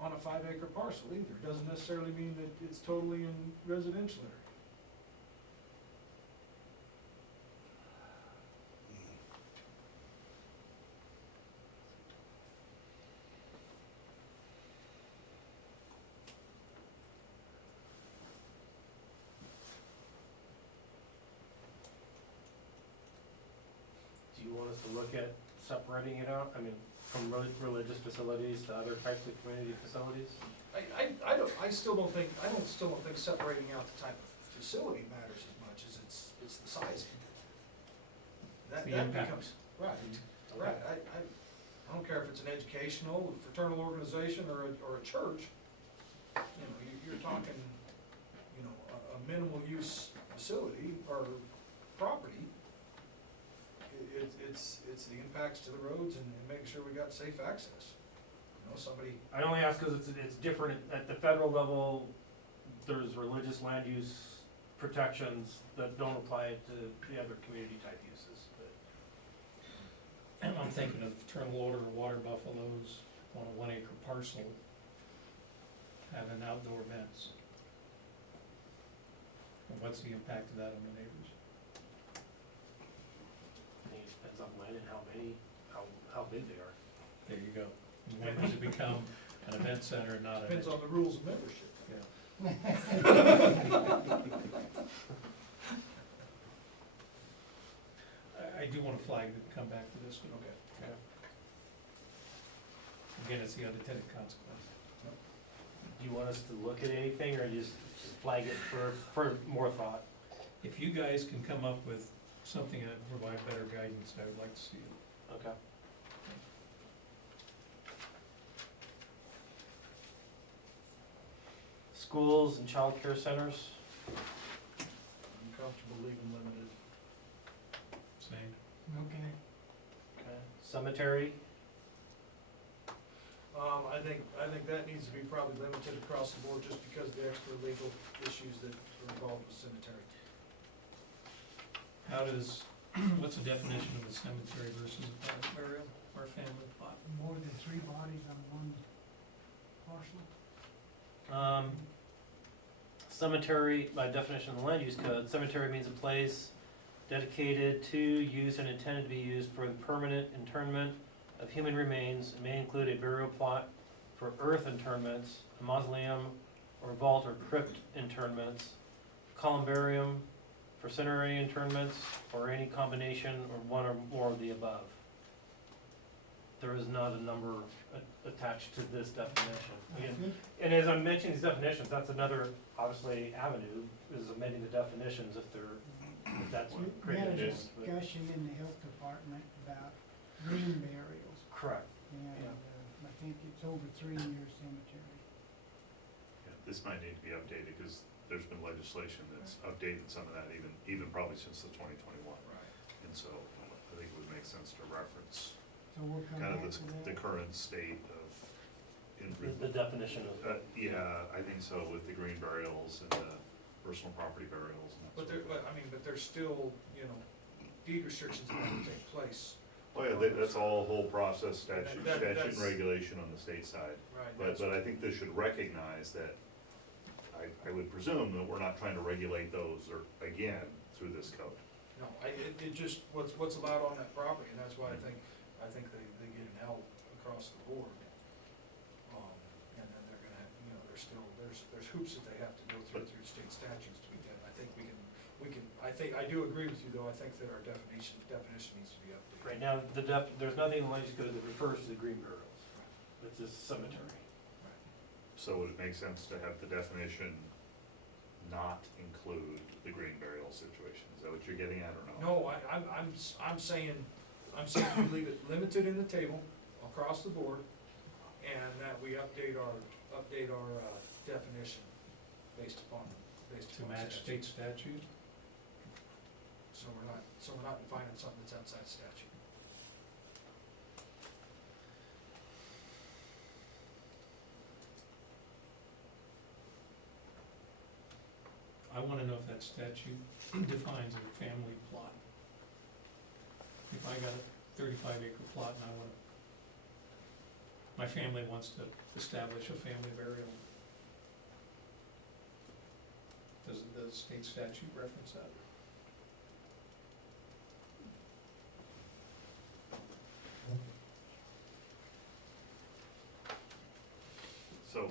on a 5-acre parcel either. Doesn't necessarily mean that it's totally in residential area. Do you want us to look at separating it out, I mean, from religious facilities to other types of community facilities? I still don't think separating out the type of facility matters as much as it's the sizing. That The impact. becomes, right, I don't care if it's an educational, fraternal organization or a church. You're talking, a minimal use facility or property. It's the impacts to the roads and making sure we got safe access. Somebody, I only ask because it's different, at the federal level, there's religious land use protections that don't apply to the other community type uses, but. And I'm thinking of fraternal order of water buffaloes on a 1-acre parcel having outdoor events. And what's the impact of that on the neighbors? I think it depends on when and how many, how big they are. There you go. And when does it become an event center and not an? depends on the rules of membership. Yeah. I do wanna flag to come back to this one. Okay. Okay. Again, it's the unintended consequence. Do you want us to look at anything, or just flag it for more thought? If you guys can come up with something that would provide better guidance, I would like to see it. Okay. Schools and childcare centers, I'm comfortable leaving limited. Same. Okay, okay, cemetery, I think that needs to be probably limited across the board just because of the extra legal issues that are involved with cemetery. How does, what's the definition of a cemetery versus a private burial or a family plot? more than 3 bodies on one parcel? cemetery, by definition of the land use code, cemetery means a place dedicated to, used, and intended to be used for the permanent internment, of human remains and may include a burial plot for earth interments, a mausoleum or vault or crypt interments, columbarium for cinerary interments, or any combination or one or more of the above. There is not a number attached to this definition. I Again, think, and as I'm mentioning these definitions, that's another, obviously, avenue, is amending the definitions if that's we creating had a a new one, but- discussion in the health department about green burials, Correct. and, I think it's over 3-year cemetery. Yeah, this might need to be updated, because there's been legislation that's updated some of that, even probably since the 2021. Right. And so I think it would make sense to reference So we'll come kind back of to the that. current state of, The definition of. yeah, I think so, with the green burials and the personal property burials and that But sort there, of thing. but there's still, deed restrictions that have to take place. Oh, yeah, that's all whole process, statute and that's- regulation on the state side. Right. But I think they should recognize that, I would presume that we're not trying to regulate those or, again, through this code. No, it just, what's allowed on that property, and that's why I think they get an L across the board. And then they're gonna have, there's still, there's hoops that they have to go through state statutes to be done. I think we can, I do agree with you, though, I think that our definition needs to be updated. Right now, there's nothing in the legislature that refers to the green burials. It's just cemetery. So would it make sense to have the definition not include the green burial situation? Is that what you're getting at, or no? No, I'm saying we leave it limited in the table across the board, and that we update our definition based upon To match statute. state statute? So we're not defining something that's outside statute. I wanna know if that statute defines a family plot. If I got a 35-acre plot and my family wants to establish a family burial, does the state statute reference that? So,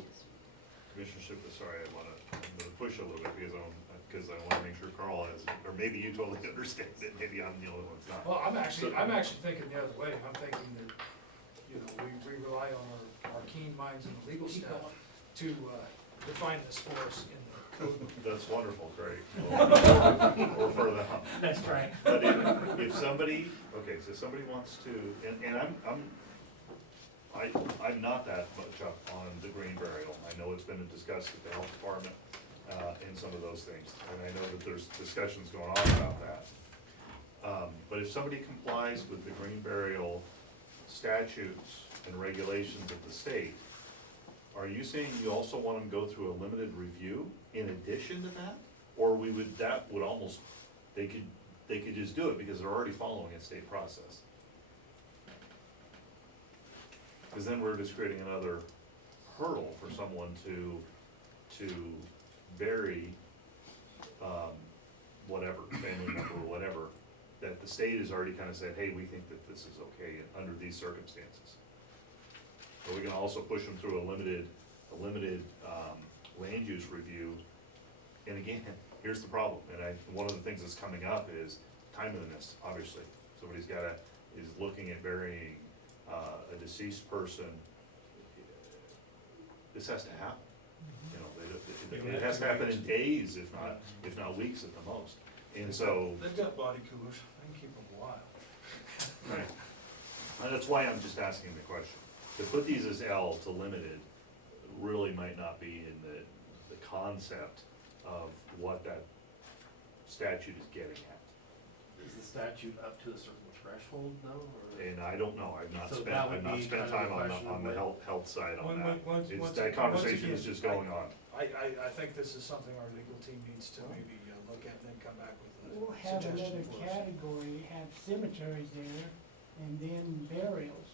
Commissioner Shipka, sorry, I'm gonna push a little bit because I wanna make sure Carl has, or maybe you totally understand it, maybe I'm the only one that's not. Well, I'm actually thinking the other way. I'm thinking that, we rely on our keen minds and the legal staff to define this for us in the code. That's wonderful, great. Or further on. Next try. But if somebody, okay, so somebody wants to, and I'm not that much up on the green burial. I know it's been discussed at the health department, and some of those things, and I know that there's discussions going on about that. But if somebody complies with the green burial statutes and regulations of the state, are you saying you also want them to go through a limited review in addition to that? Or that would almost, they could just do it because they're already following a state process? Because then we're just creating another hurdle for someone to bury, whatever, family member or whatever, that the state has already kind of said, hey, we think that this is okay under these circumstances. But we can also push them through a limited land use review. And again, here's the problem, and one of the things that's coming up is timeliness, obviously. Somebody's is looking at burying a deceased person. This has to happen. It has to happen in days, if not weeks at the most. And so, They've got body coolers. They can keep them a while. right. And that's why I'm just asking the question. To put these as L to limited really might not be in the concept of what that statute is getting at. Is the statute up to a certain threshold though, or? And I don't know, I've not So spent, that would I've not be spent kind of time the on the question health side on that. Once That conversation again, is just going on. I think this is something our legal team needs to maybe look at and then come back with We'll a have suggestion another for us. category, have cemeteries there, and then burials.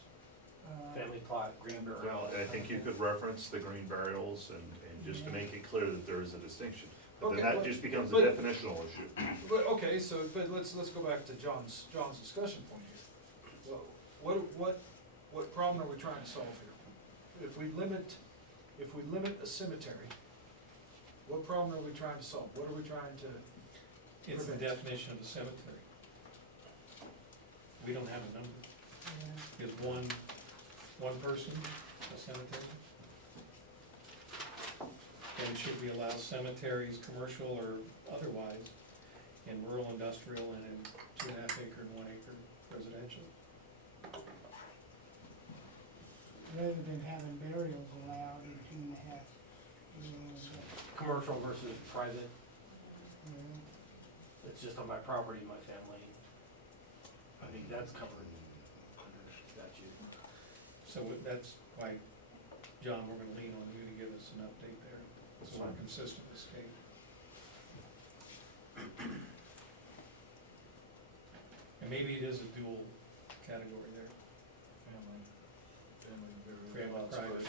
Family plot, green burial. Well, I think you could reference the green burials and just to make it clear that there is a distinction. But then Okay, that but- just becomes a but- definitional issue. But, okay, so, but let's go back to John's discussion point here. What what problem are we trying to solve here? If we limit a cemetery, what problem are we trying to solve? What are we trying to It's the prevent? definition of a cemetery. We don't have a number. Yeah. Is one person a cemetery? And should we allow cemeteries, commercial or otherwise, in rural industrial and in 2.5 acre and 1 acre residential? Rather than having burials allowed in 2.5, Commercial versus private, you know, it's just on my property, my family. I think that's covered under statute. So that's why, John, we're gonna lean on you to give us an update there, so we're consistent with state. And maybe it is a dual category there. Family burial Family plots private.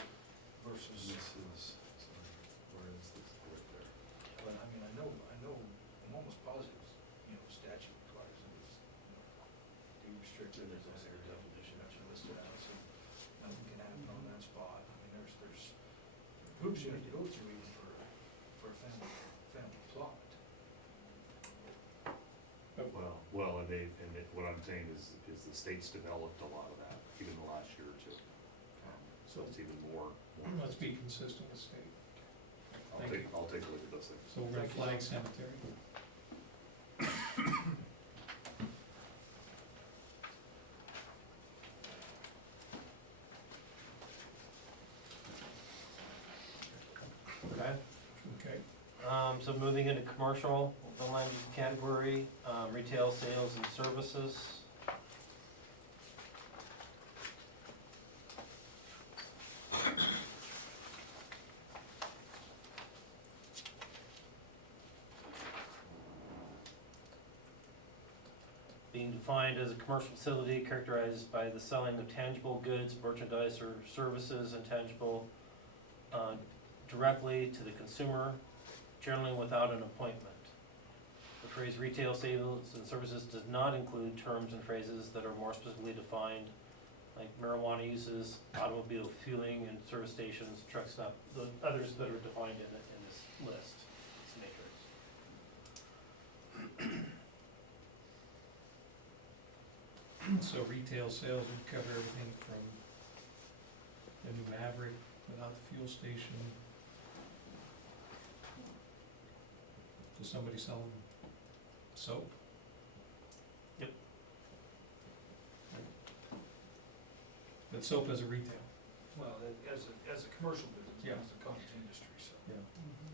versus, Where is this, right there? but I mean, I know, I'm almost positive, statute requires it, be restricted, there's a definition that you listed out, so nothing can happen on that spot. I mean, there's hoops you have to go through even for a family plot. Well, what I'm saying is the state's developed a lot of that, even the last year or two. So it's even more. Let's be consistent with state. Thank you. I'll take a look at those things. So we're gonna Thank you, flag John. cemetery. Okay. Okay. So moving into commercial, the land use category, retail sales and services. Being defined as a commercial facility characterized by the selling of tangible goods, merchandise, or services intangible directly to the consumer, generally without an appointment. The phrase retail sales and services does not include terms and phrases that are more specifically defined, like marijuana uses, automobile fueling and service stations, truck stop, the others that are defined in this list, this matrix. So retail sales would cover everything from the new Maverick without the fuel station to somebody selling soap. Yep. But soap as a retail. Well, as a commercial business, Yeah. as a cottage industry, so. Yeah. Mhm.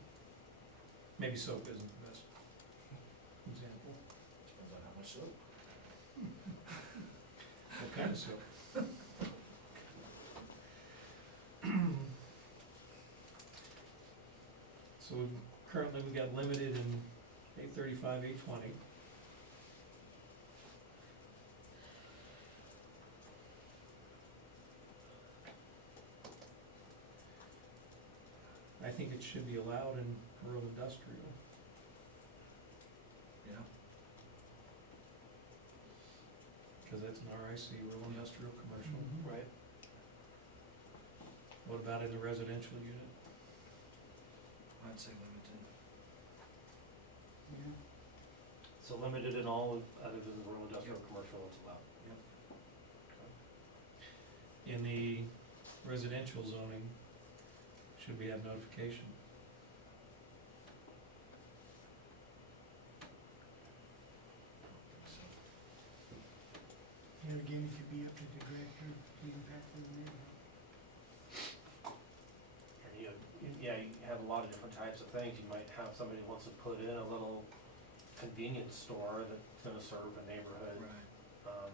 Maybe soap isn't the best example. Depends on how much soap. What kind of soap? So currently we got limited in 835, 820. I think it should be allowed in rural industrial. Yeah. Cause that's an RIC, rural industrial commercial. Mhm. Right. What about in the residential unit? I'd say limited. Yeah. So limited in all other than the rural industrial commercial it's allowed. In the residential zoning, should we have notification? And again, it could be up to the director to impact the neighborhood. And you have a lot of different types of things. You might have somebody who wants to put in a little convenience store that's gonna serve a neighborhood. Right,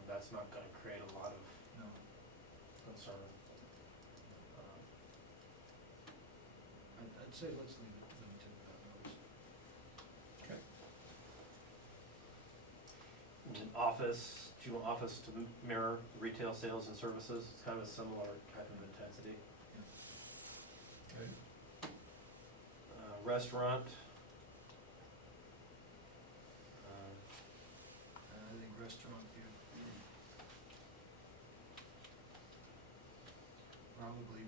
That's not gonna create a lot of no. concern. I'd say let's leave it limited without notice. Okay. And then office, do you want office to mirror retail sales and services? It's kind of a similar type of intensity. Okay. Restaurant. I think restaurant,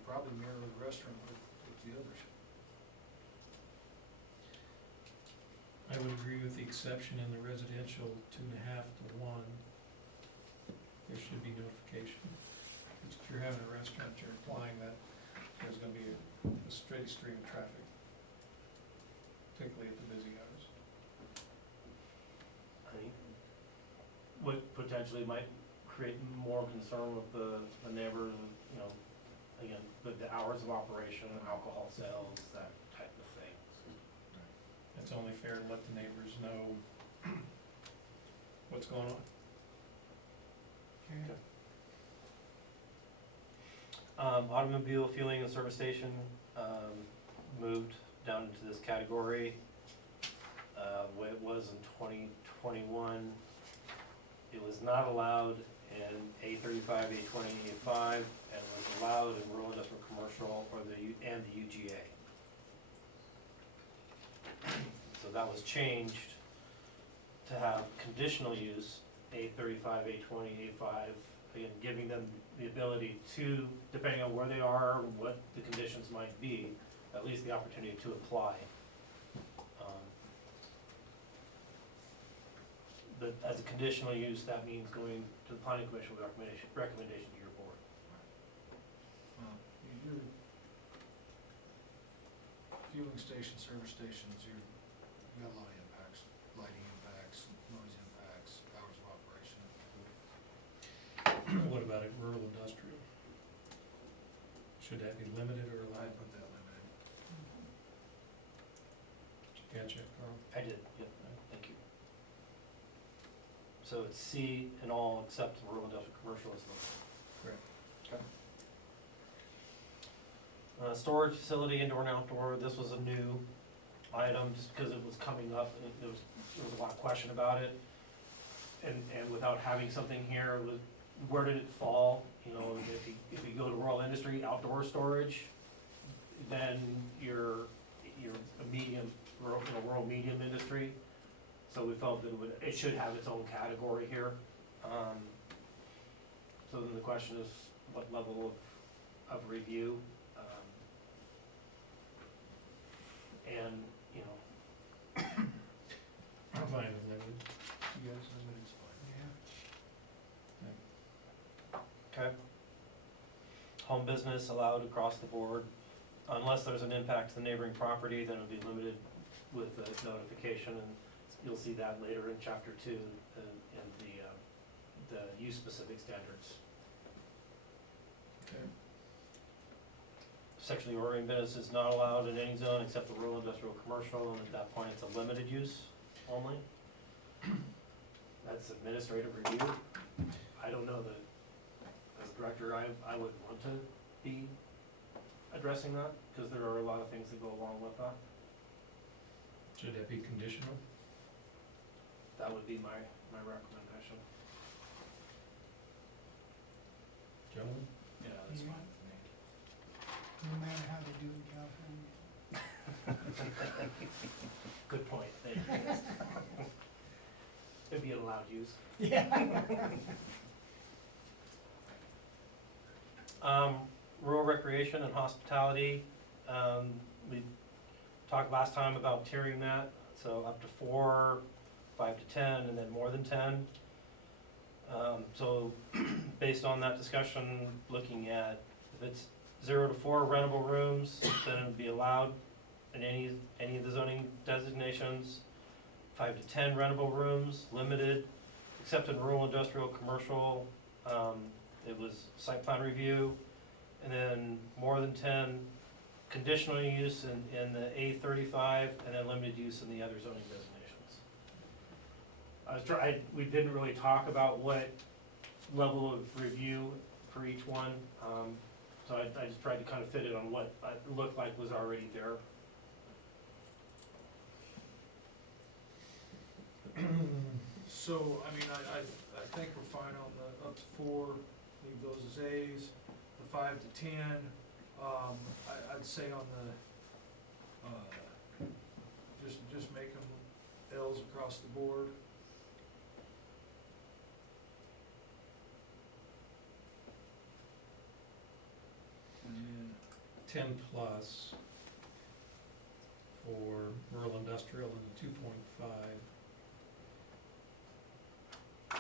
probably mirror the restaurant with the others. I would agree with the exception in the residential 2.5 to 1. There should be notification. If you're having a restaurant, you're implying that there's gonna be a steady stream of traffic, particularly at the busy hours. I think what potentially might create more concern with the neighbors, you know, again, the hours of operation, alcohol sales, that type of thing. It's only fair to let the neighbors know what's going on. Okay. Automobile fueling and service station, moved down into this category. What it was in 2021, it was not allowed in A35, A20, A5, and was allowed in rural industrial commercial or and the UGA. So that was changed to have conditional use, A35, A20, A5, again, giving them the ability to, depending on where they are, what the conditions might be, at least the opportunity to apply. But as a conditional use, that means going to the planning commission with recommendation to your board. Your fueling stations, service stations, you got a lot of impacts, lighting impacts, noise impacts, hours of operation. What about it, rural industrial? Should that be limited or I allowed? put that limited. Did you catch that, Carl? I did, yep, thank you. So it's C in all except rural industrial commercial is listed. Correct. Storage facility, indoor and outdoor, this was a new item, just because it was coming up, and there was a lot of question about it. And without having something here, it was, where did it fall? You know, if you go to rural industry, outdoor storage, then you're a medium, rural medium industry. So we felt that it should have its own category here. So then the question is, what level of review? And, you know, I'm fine with limited. You guys? Limited's fine. Yeah. okay. Home business allowed across the board, unless there's an impact to the neighboring property, then it'll be limited with the notification, and you'll see that later in chapter 2 and the use-specific standards. Okay. Sexually oriented business is not allowed in any zone except the rural industrial commercial, and at that point, it's a limited use only. That's administrative review. I don't know that, as a director, I would want to be addressing that, because there are a lot of things that go along with that. Should that be conditional? That would be my recommendation. Gentlemen? Yeah, that's Yeah. fine with me. No matter how they do it in California. Good point, thank you. It'd be an allowed use. Yeah. Rural recreation and hospitality, we talked last time about tiering that, so up to 4, 5 to 10, and then more than 10. So based on that discussion, looking at if it's 0 to 4 rentable rooms, then it would be allowed in any of the zoning designations. 5 to 10 rentable rooms, limited, except in rural industrial commercial, it was site plan review. And then more than 10 conditional use in the A35, and then limited use in the other zoning designations. We didn't really talk about what level of review for each one, so I just tried to kind of fit it on what it looked like was already there. So, I mean, I think we're fine on the up to 4, leave those as A's. The 5 to 10, I'd say on the, just make them L's across the board. And 10 plus for rural industrial and the 2.5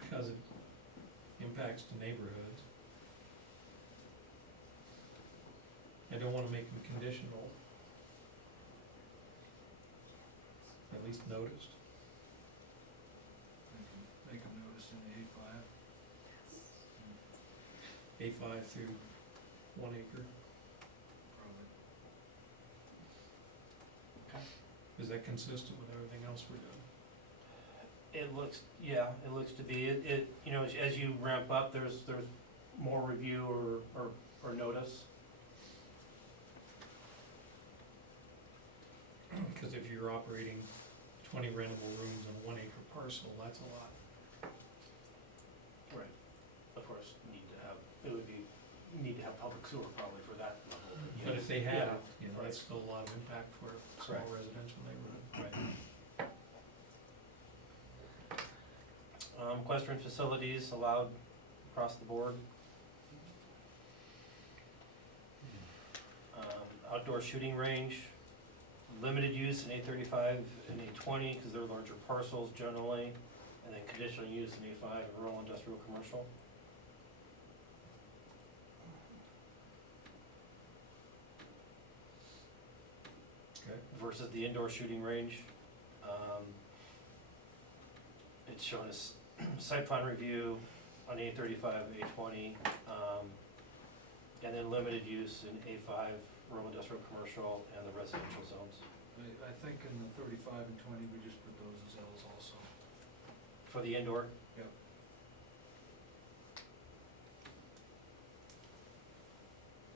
because it impacts the neighborhoods. I don't wanna make them conditional. At least noticed. Make them notice in the A5. A5 through 1 acre. Probably. Is that consistent with everything else we're doing? It looks, yeah, it looks to be, you know, as you ramp up, there's more review or notice. Because if you're operating 20 rentable rooms on a 1 acre parcel, that's a lot. Right. Of course, need to have public sewer probably for that level. you But know. if they had Yeah, it, you know, right. that's still a lot of impact for a small Correct. residential neighborhood. Right. Equestrian facilities allowed across the board. Outdoor shooting range, limited use in A35 and A20 because they're larger parcels generally, and then conditional use in A5 and rural industrial commercial. Okay. Versus the indoor shooting range. It's shown as site plan review on A35, A20, and then limited use in A5, rural industrial commercial, and the residential zones. I think in the 35 and 20, we just put those as L's also. For the indoor? Yep.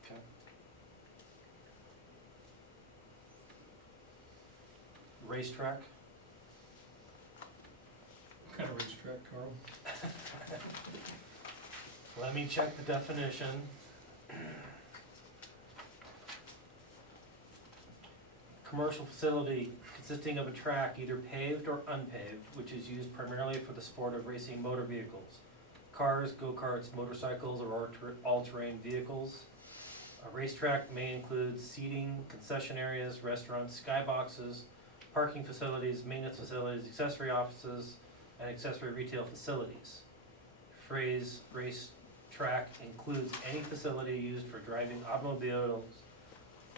Okay. Racetrack? What kind of racetrack, Carl? Let me check the definition. Commercial facility consisting of a track either paved or unpaved, which is used primarily for the sport of racing motor vehicles. Cars, go-karts, motorcycles, or all-terrain vehicles. A racetrack may include seating, concession areas, restaurants, skyboxes, parking facilities, maintenance facilities, accessory offices, and accessory retail facilities. Phrase racetrack includes any facility used for driving automobiles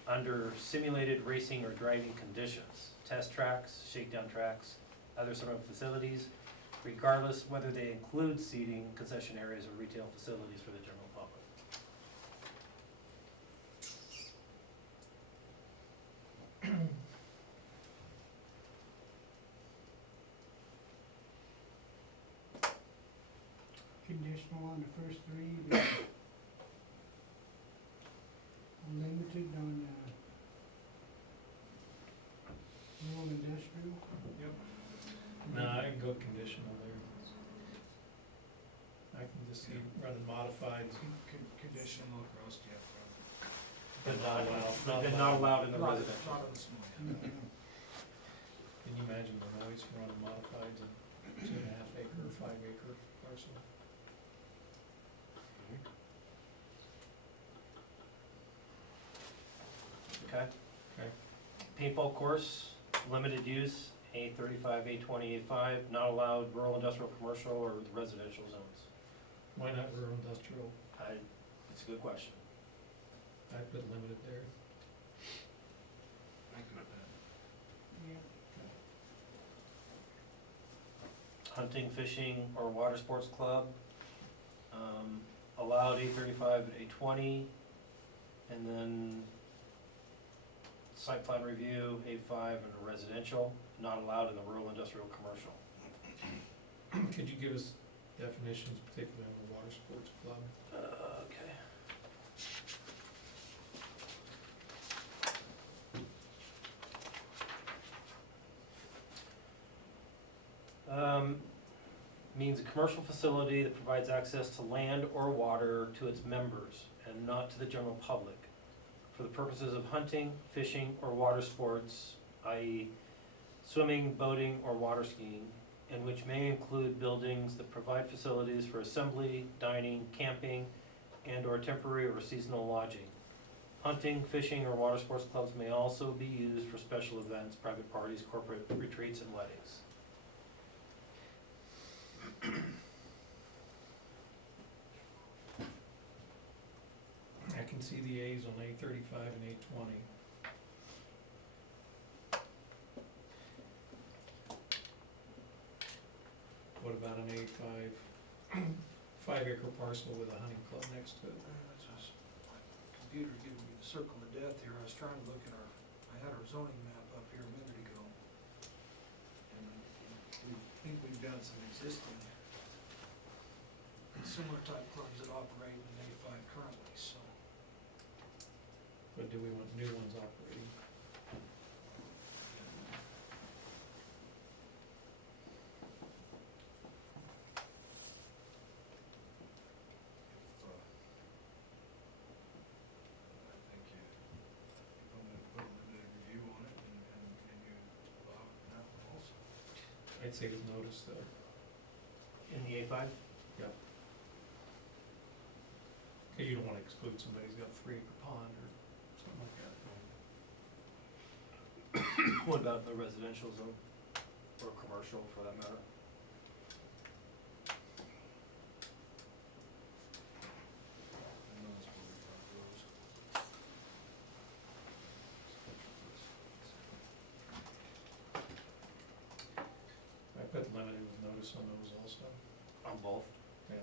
under simulated racing or driving conditions, test tracks, shakedown tracks, other similar facilities, regardless whether they include seating, concession areas, or retail facilities for the general public. Conditional on the first three, but limited on, rural industrial. Yep. No, I can go conditional there. I can just see running modified. Conditional across, yeah, probably. But Not allowed. But not allowed in the Not residential. Not in the small, yeah. Can you imagine the noise for running modifieds in 2.5 acre or 5 acre parcel? Okay. Okay. Paintball course, limited use, A35, A20, A5, not allowed rural industrial commercial or residential zones. Why not rural industrial? It's a good question. I put limited there. I got that. Yeah. Hunting, fishing, or water sports club, allowed A35 and A20, and then site plan review, A5 and a residential, not allowed in the rural industrial commercial. Could you give us definitions, particularly on the water sports club? Okay. Means a commercial facility that provides access to land or water to its members and not to the general public for the purposes of hunting, fishing, or water sports, i.e. swimming, boating, or water skiing, and which may include buildings that provide facilities for assembly, dining, camping, and/or temporary or seasonal lodging. Hunting, fishing, or water sports clubs may also be used for special events, private parties, corporate retreats, and weddings. I can see the A's on A35 and A20. What about an A5, 5-acre parcel with a hunting club next to it? My computer giving me the circle of death here, I was trying to look at I had our zoning map up here a minute ago. And we think we've got some existing similar type clubs that operate in A5 currently, so. But do we want new ones operating? I think you, I'm gonna put a limited review on it and you allow it now also. I'd say with notice though. In the A5? Yep. Cause you don't wanna exclude somebody who's got a 3-acre pond or something like that. What about the residential zone, or commercial for that matter? And that's where we got those. I put limited with notice on those also. On both? Yeah.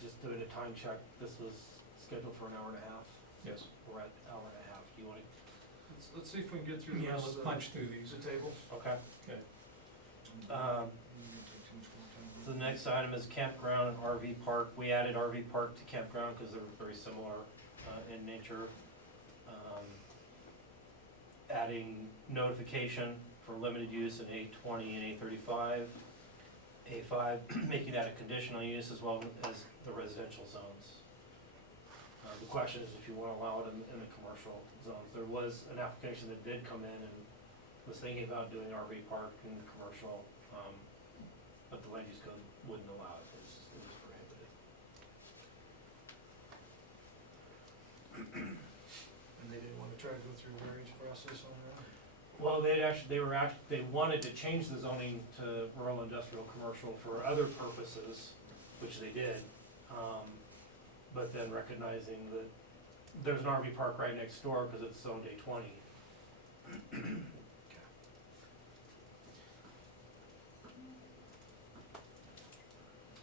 Just doing a time check, this was scheduled for an hour and a half, Yes. we're at hour and a half, do you wanna, Let's see if we can get through the Yeah, rest let's of punch through these. the tables. okay. Okay. You can take too much more time. So the next item is campground and RV park. We added RV park to campground because they're very similar in nature. Adding notification for limited use in A20 and A35. A5, making that a conditional use as well as the residential zones. The question is if you want to allow it in the commercial zones. There was an application that did come in and was thinking about doing RV park in the commercial, but the land use code wouldn't allow it, it was prohibited. And they didn't wanna try to go through a variance process on that? Well, they wanted to change the zoning to rural industrial commercial for other purposes, which they did. But then recognizing that there's an RV park right next door because it's zoned A20.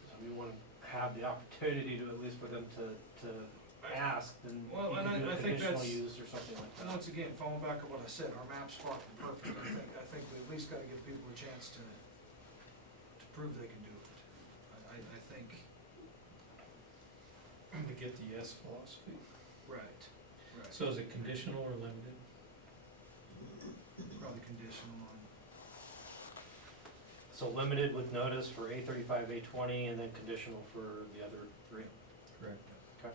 So we want to have the opportunity to, at least for them to ask, then you Well, and can do I a think conditional that's- use or something like And that. once again, falling back on what I said, our map's far from perfect, I think we at least gotta give people a chance to prove they can do it. I think. To get the yes philosophy. Right. So is it conditional or limited? Probably conditional on, So limited with notice for A35, A20, and then conditional for the other three. Correct. Okay.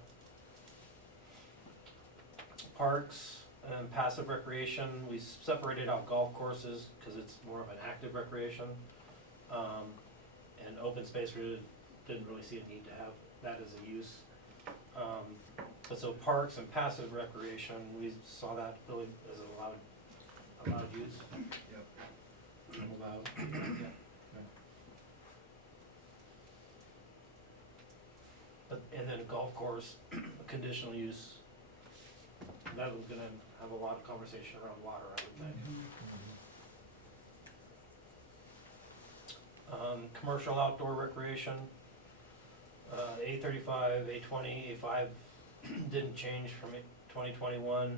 Parks and passive recreation, we separated out golf courses because it's more of an active recreation. And open space, we didn't really see a need to have that as a use. But so parks and passive recreation, we saw that really as allowed use. yep. Allowed. Yeah. But, and then golf course, a conditional use, that was gonna have a lot of conversation around water, I would think. Commercial outdoor recreation, A35, A20, A5 didn't change from 2021.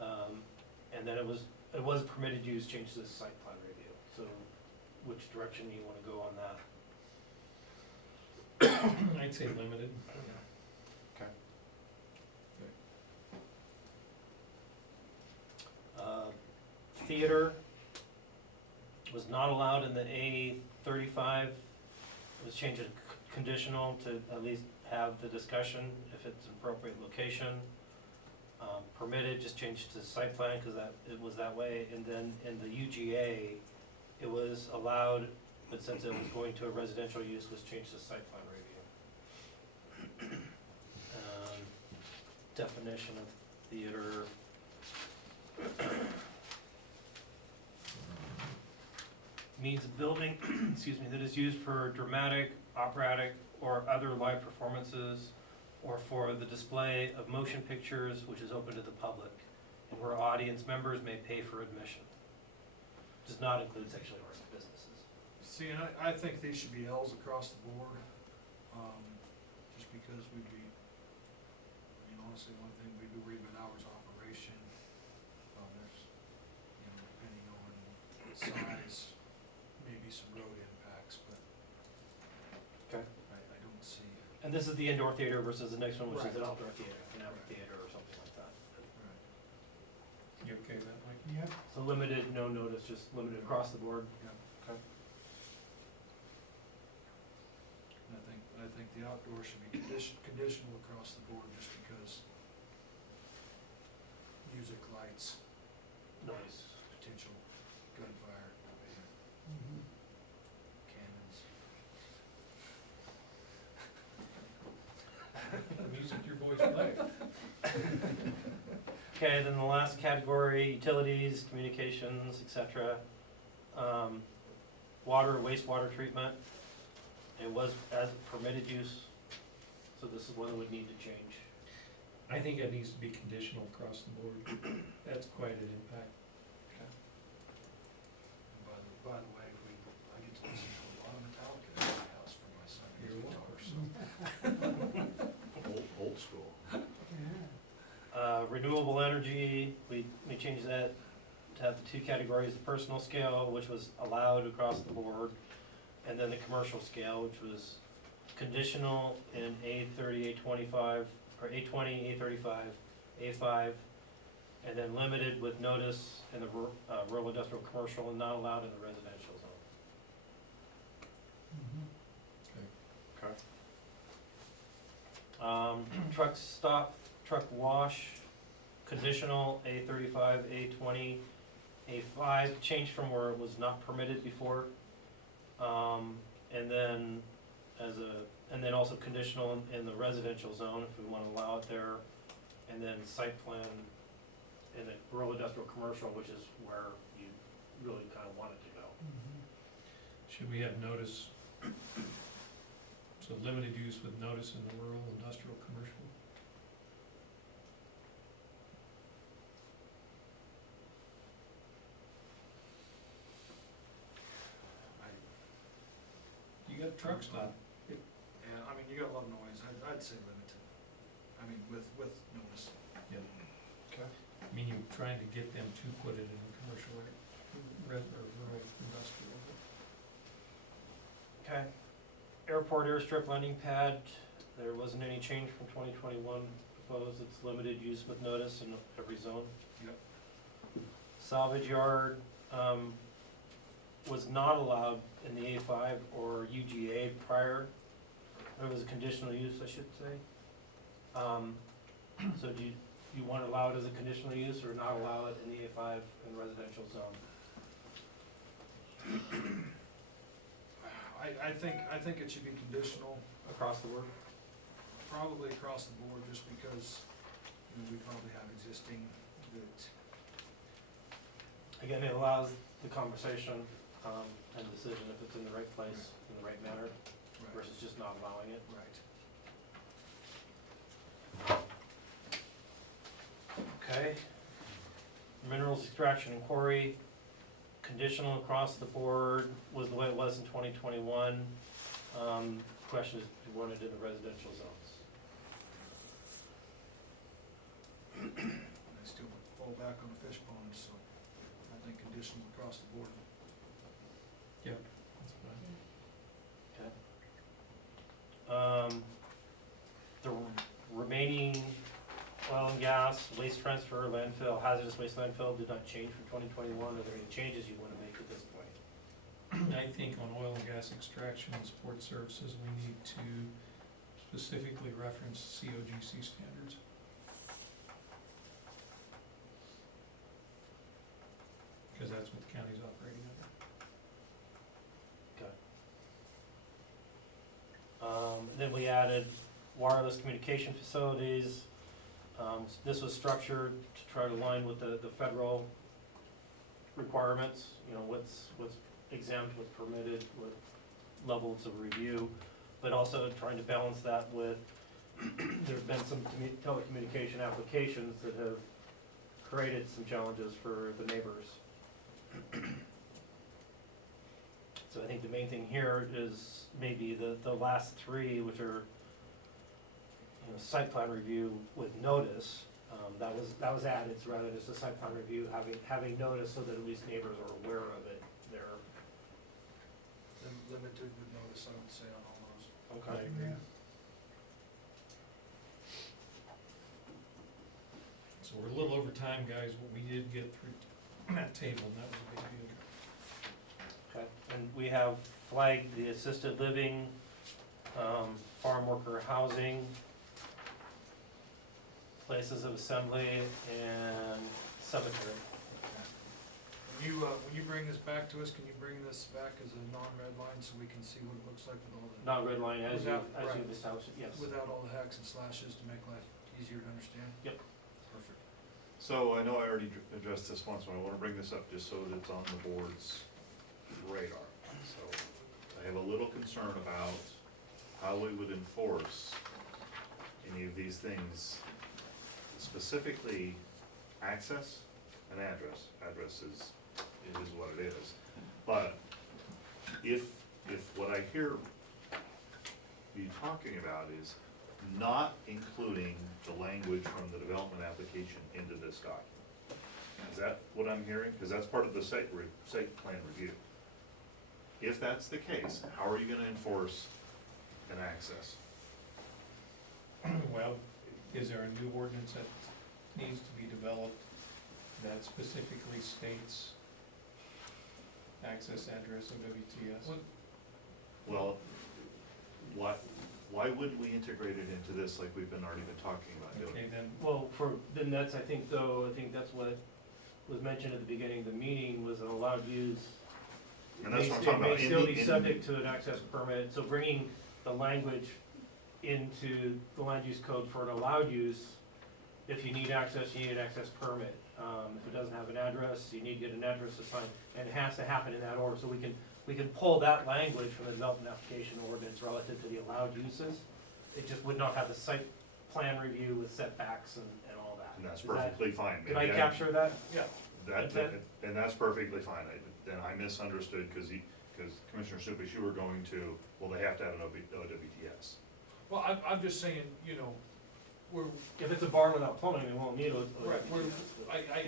And then it was a permitted use, changed to site plan review, so which direction do you wanna go on that? I'd say limited. Okay. Theater was not allowed in the A35, it was changed to conditional to at least have the discussion if it's an appropriate location. Permitted, just changed to site plan, cause it was that way, and then in the UGA, it was allowed but since it was going to a residential use, was changed to site plan review. Definition of theater. Means a building, excuse me, that is used for dramatic, operatic, or other live performances, or for the display of motion pictures, which is open to the public, and where audience members may pay for admission. Does not include sexually oriented businesses. See, and I think these should be Ls across the board, just because we'd be, I mean, honestly, one thing, we do read about hours of operation, there's, you know, depending on what size, maybe some road impacts, but Okay. I don't see. And this is the indoor theater versus the next one, which is Right. an outdoor theater, an amphitheater or something like that. Right. You okay with that, Mike? Yep, So limited, no notice, just limited across the board. Yeah. Okay. And I think the outdoor should be conditional across the board, just because music, lights, Noise. potential gunfire, mhm. cannons. The music your boys play. Okay, then the last category, utilities, communications, et cetera. Water, wastewater treatment. It was as permitted use, so this is one that would need to change. I think it needs to be conditional across the board. That's quite an impact. And by the way, I get to listen to a lot of Metallica at my house for my son, his You're guitar, so. Old school. Yeah. Renewable energy, we changed that to have the two categories, the personal scale, which was allowed across the board, and then the commercial scale, which was conditional in A30, A25, or A20, A35, A5, and then limited with notice in the rural industrial commercial and not allowed in the residential zone. Mhm. Okay. Truck stop, truck wash, conditional, A35, A20, A5, changed from where it was not permitted before. And then and then also conditional in the residential zone, if we wanna allow it there. And then site plan in the rural industrial commercial, which is where you really kinda want it to go. Mhm. Should we have notice, so limited use with notice in the rural, industrial, commercial? You got truck stop. Yeah, I mean, you got a lot of noise, I'd say limited, I mean, with notice. Yeah. Okay. I mean, you're trying to get them to put it in a commercial area, or rural, industrial. Okay. Airport airstrip landing pad, there wasn't any change from 2021 proposed, it's limited use with notice in every zone. Yep. Salvage yard, was not allowed in the A5 or UGA prior. It was a conditional use, I should say. So do you want to allow it as a conditional use or not allow it in the A5 and residential zone? I think it should be conditional, Across the board? probably across the board, just because, you know, we probably have existing that, Again, it allows the conversation and decision if it's in the right place, in the right manner, right, versus just not allowing it. right. Okay. Minerals extraction and quarry, conditional across the board, was the way it was in 2021. Question is, do you want it in the residential zones? And I still fall back on the fish pond, so I think conditional across the board. Yep, that's fine. Okay. The remaining oil and gas, waste transfer, landfill, hazardous waste landfill did not change from 2021. Are there any changes you want to make at this point? I think on oil and gas extraction and support services, we need to specifically reference COGC standards. Because that's what the county's operating under. Okay. wireless communication facilities. This was structured to try to align with the federal requirements, you know, what's exempt, what's permitted, what levels of review, but also trying to balance that with, there've been some telecommunication applications that have created some challenges for the neighbors. So I think the main thing here is maybe the last three, which are, you know, site plan review with notice. That was added, so rather than just a site plan review, having notice so that at least neighbors are aware of it there. Limited with notice, I would say, on all those. I agree. Yeah. So we're a little over time, guys, but we did get through that table, and that was a big deal. Okay, and we have flagged the assisted living, farm worker housing, places of assembly, and cemetery. When you bring this back to us, can you bring this back as a non-red line so we can see what it looks like with all the, Not red line as you Right. established, yes. without all the hacks and slashes to make life easier to understand? Yep. Perfect. So I know I already addressed this once, but I wanna bring this up just so that it's on the board's radar. So I have a little concern about how we would enforce any of these things, specifically access and address. Address is what it is. But if what I hear you talking about is not including the language from the development application into this document, is that what I'm hearing? Because that's part of the site plan review. If that's the case, how are you gonna enforce an access? Well, is there a new ordinance that needs to be developed that specifically states access address of WTS? Well, why wouldn't we integrate it into this like we've already been talking about doing? Okay, then, Well, then that's, I think that's what was mentioned at the beginning of the meeting, was an allowed use. And that's what I'm talking about. It may still be subject to an access permit, so bringing the language into the land use code for an allowed use, if you need access, you need an access permit. If it doesn't have an address, you need to get an address assigned, and it has to happen in that order, so we can pull that language from the development application ordinance relative to the allowed uses. It just would not have the site plan review with setbacks and all that. And that's Is that- perfectly fine. Did I Maybe capture that? Yeah. And that's perfectly fine. Then I misunderstood, because Commissioner Supich, you were going to, well, they have to have an OWTS. Well, I'm just saying, you know, we're, If it's a barn without plumbing, it won't need a. right,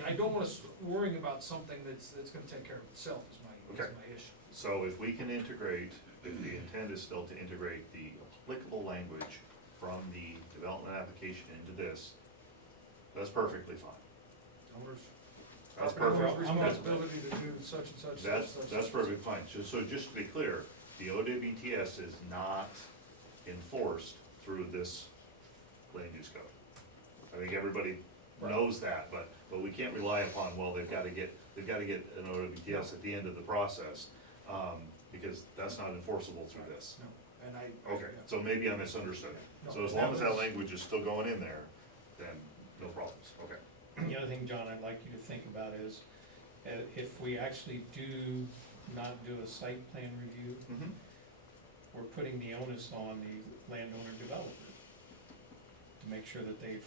I don't want us worrying about something that's gonna take care of itself is my Okay. issue. So if we can integrate, if the intent is still to integrate the applicable language from the development application into this, that's perfectly fine. Numbers. That's Property owner's perfect. responsibility to do such and such, such and such. That's perfectly fine. So just to be clear, the OWTS is not enforced through this land use code. I think everybody knows that, but we can't rely upon, well, they've gotta get an OWTS at the end of the process, because that's not enforceable through this. No, and Okay, so maybe I misunderstood. No, So as long as that language is still going in there, then no problems, okay. the other thing, John, I'd like you to think about is, if we actually do not do a site plan review, we're putting the onus on the landowner developer to make sure that they've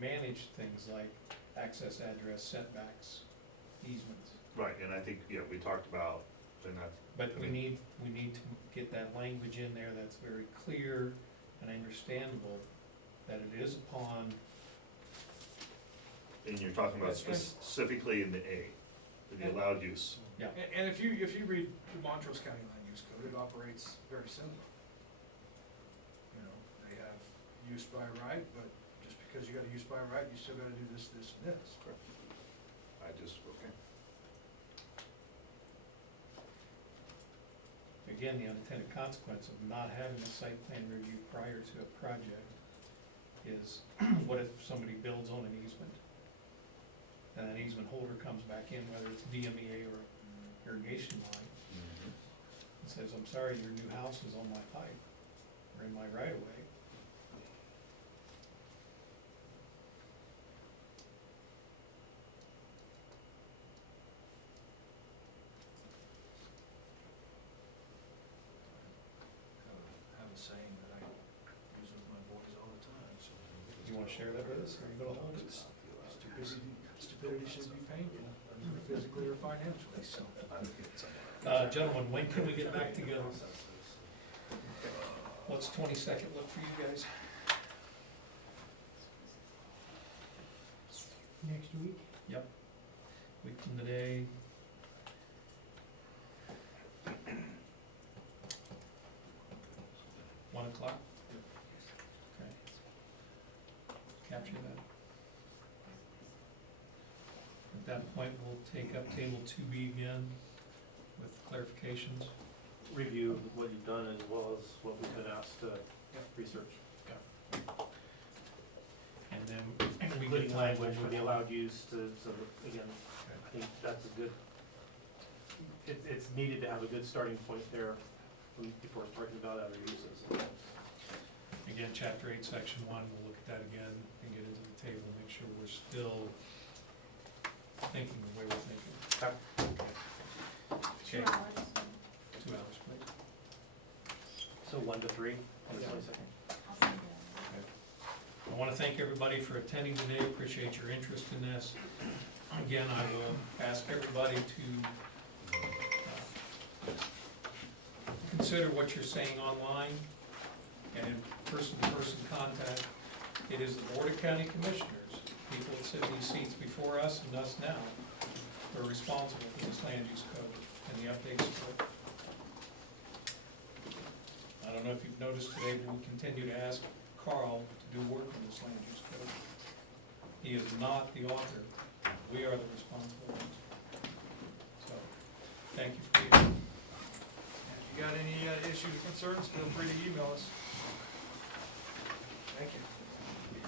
managed things like access address, setbacks, easements. Right, and I think, yeah, we talked about, and that, But we need to get that language in there that's very clear and understandable, that it is upon, and you're talking about specifically in the A, the allowed use. yeah. And if you read the Montrose County Land Use Code, it operates very similar. You know, they have use by right, but just because you got a use by right, you still gotta do this, this, and this. I just, okay. Again, the unintended consequence of not having a site plan review prior to a project is, what if somebody builds on an easement? And an easement holder comes back in, whether it's DMEA or irrigation line, and says, I'm sorry, your new house is on my pipe, or or in my right of way. Have a saying that I use with my boys all the time, so. You wanna share that with us, or are you gonna hold it? Stupidity shouldn't be painful, either physically or financially, so. Gentlemen, when can we get back together? What's 22nd look for you guys? Next week, Week from today. One o'clock? Okay. Capture that. At that point, we'll take up table 2B again with clarifications. Review what you've done as well as what we've been asked to research. And then we Including get time language for the over allowed use to, so that, again, I think that's a good, it's needed to have a good starting point there before starting about other uses. Again, chapter 8, section 1, we'll look at that again and get into the table, make sure we're still thinking the way we're thinking. Okay. Okay. 2 hours. 2 hours, please. So 1 to 3 on the Yeah. 22nd. I'll send it. I want to thank everybody for attending today, appreciate your interest in this. Again, I will ask everybody to consider what you're saying online and in person-to-person contact. It is the Board of County Commissioners, people that sit in these seats before us and us now, who are responsible for this land use code and the updates to it. I don't know if you've noticed today, but we continue to ask Carl to do work on this land use code. He is not the author, we are the responsible ones. So, thank you for being here. If you got any issues or concerns, feel free to email us. Thank you.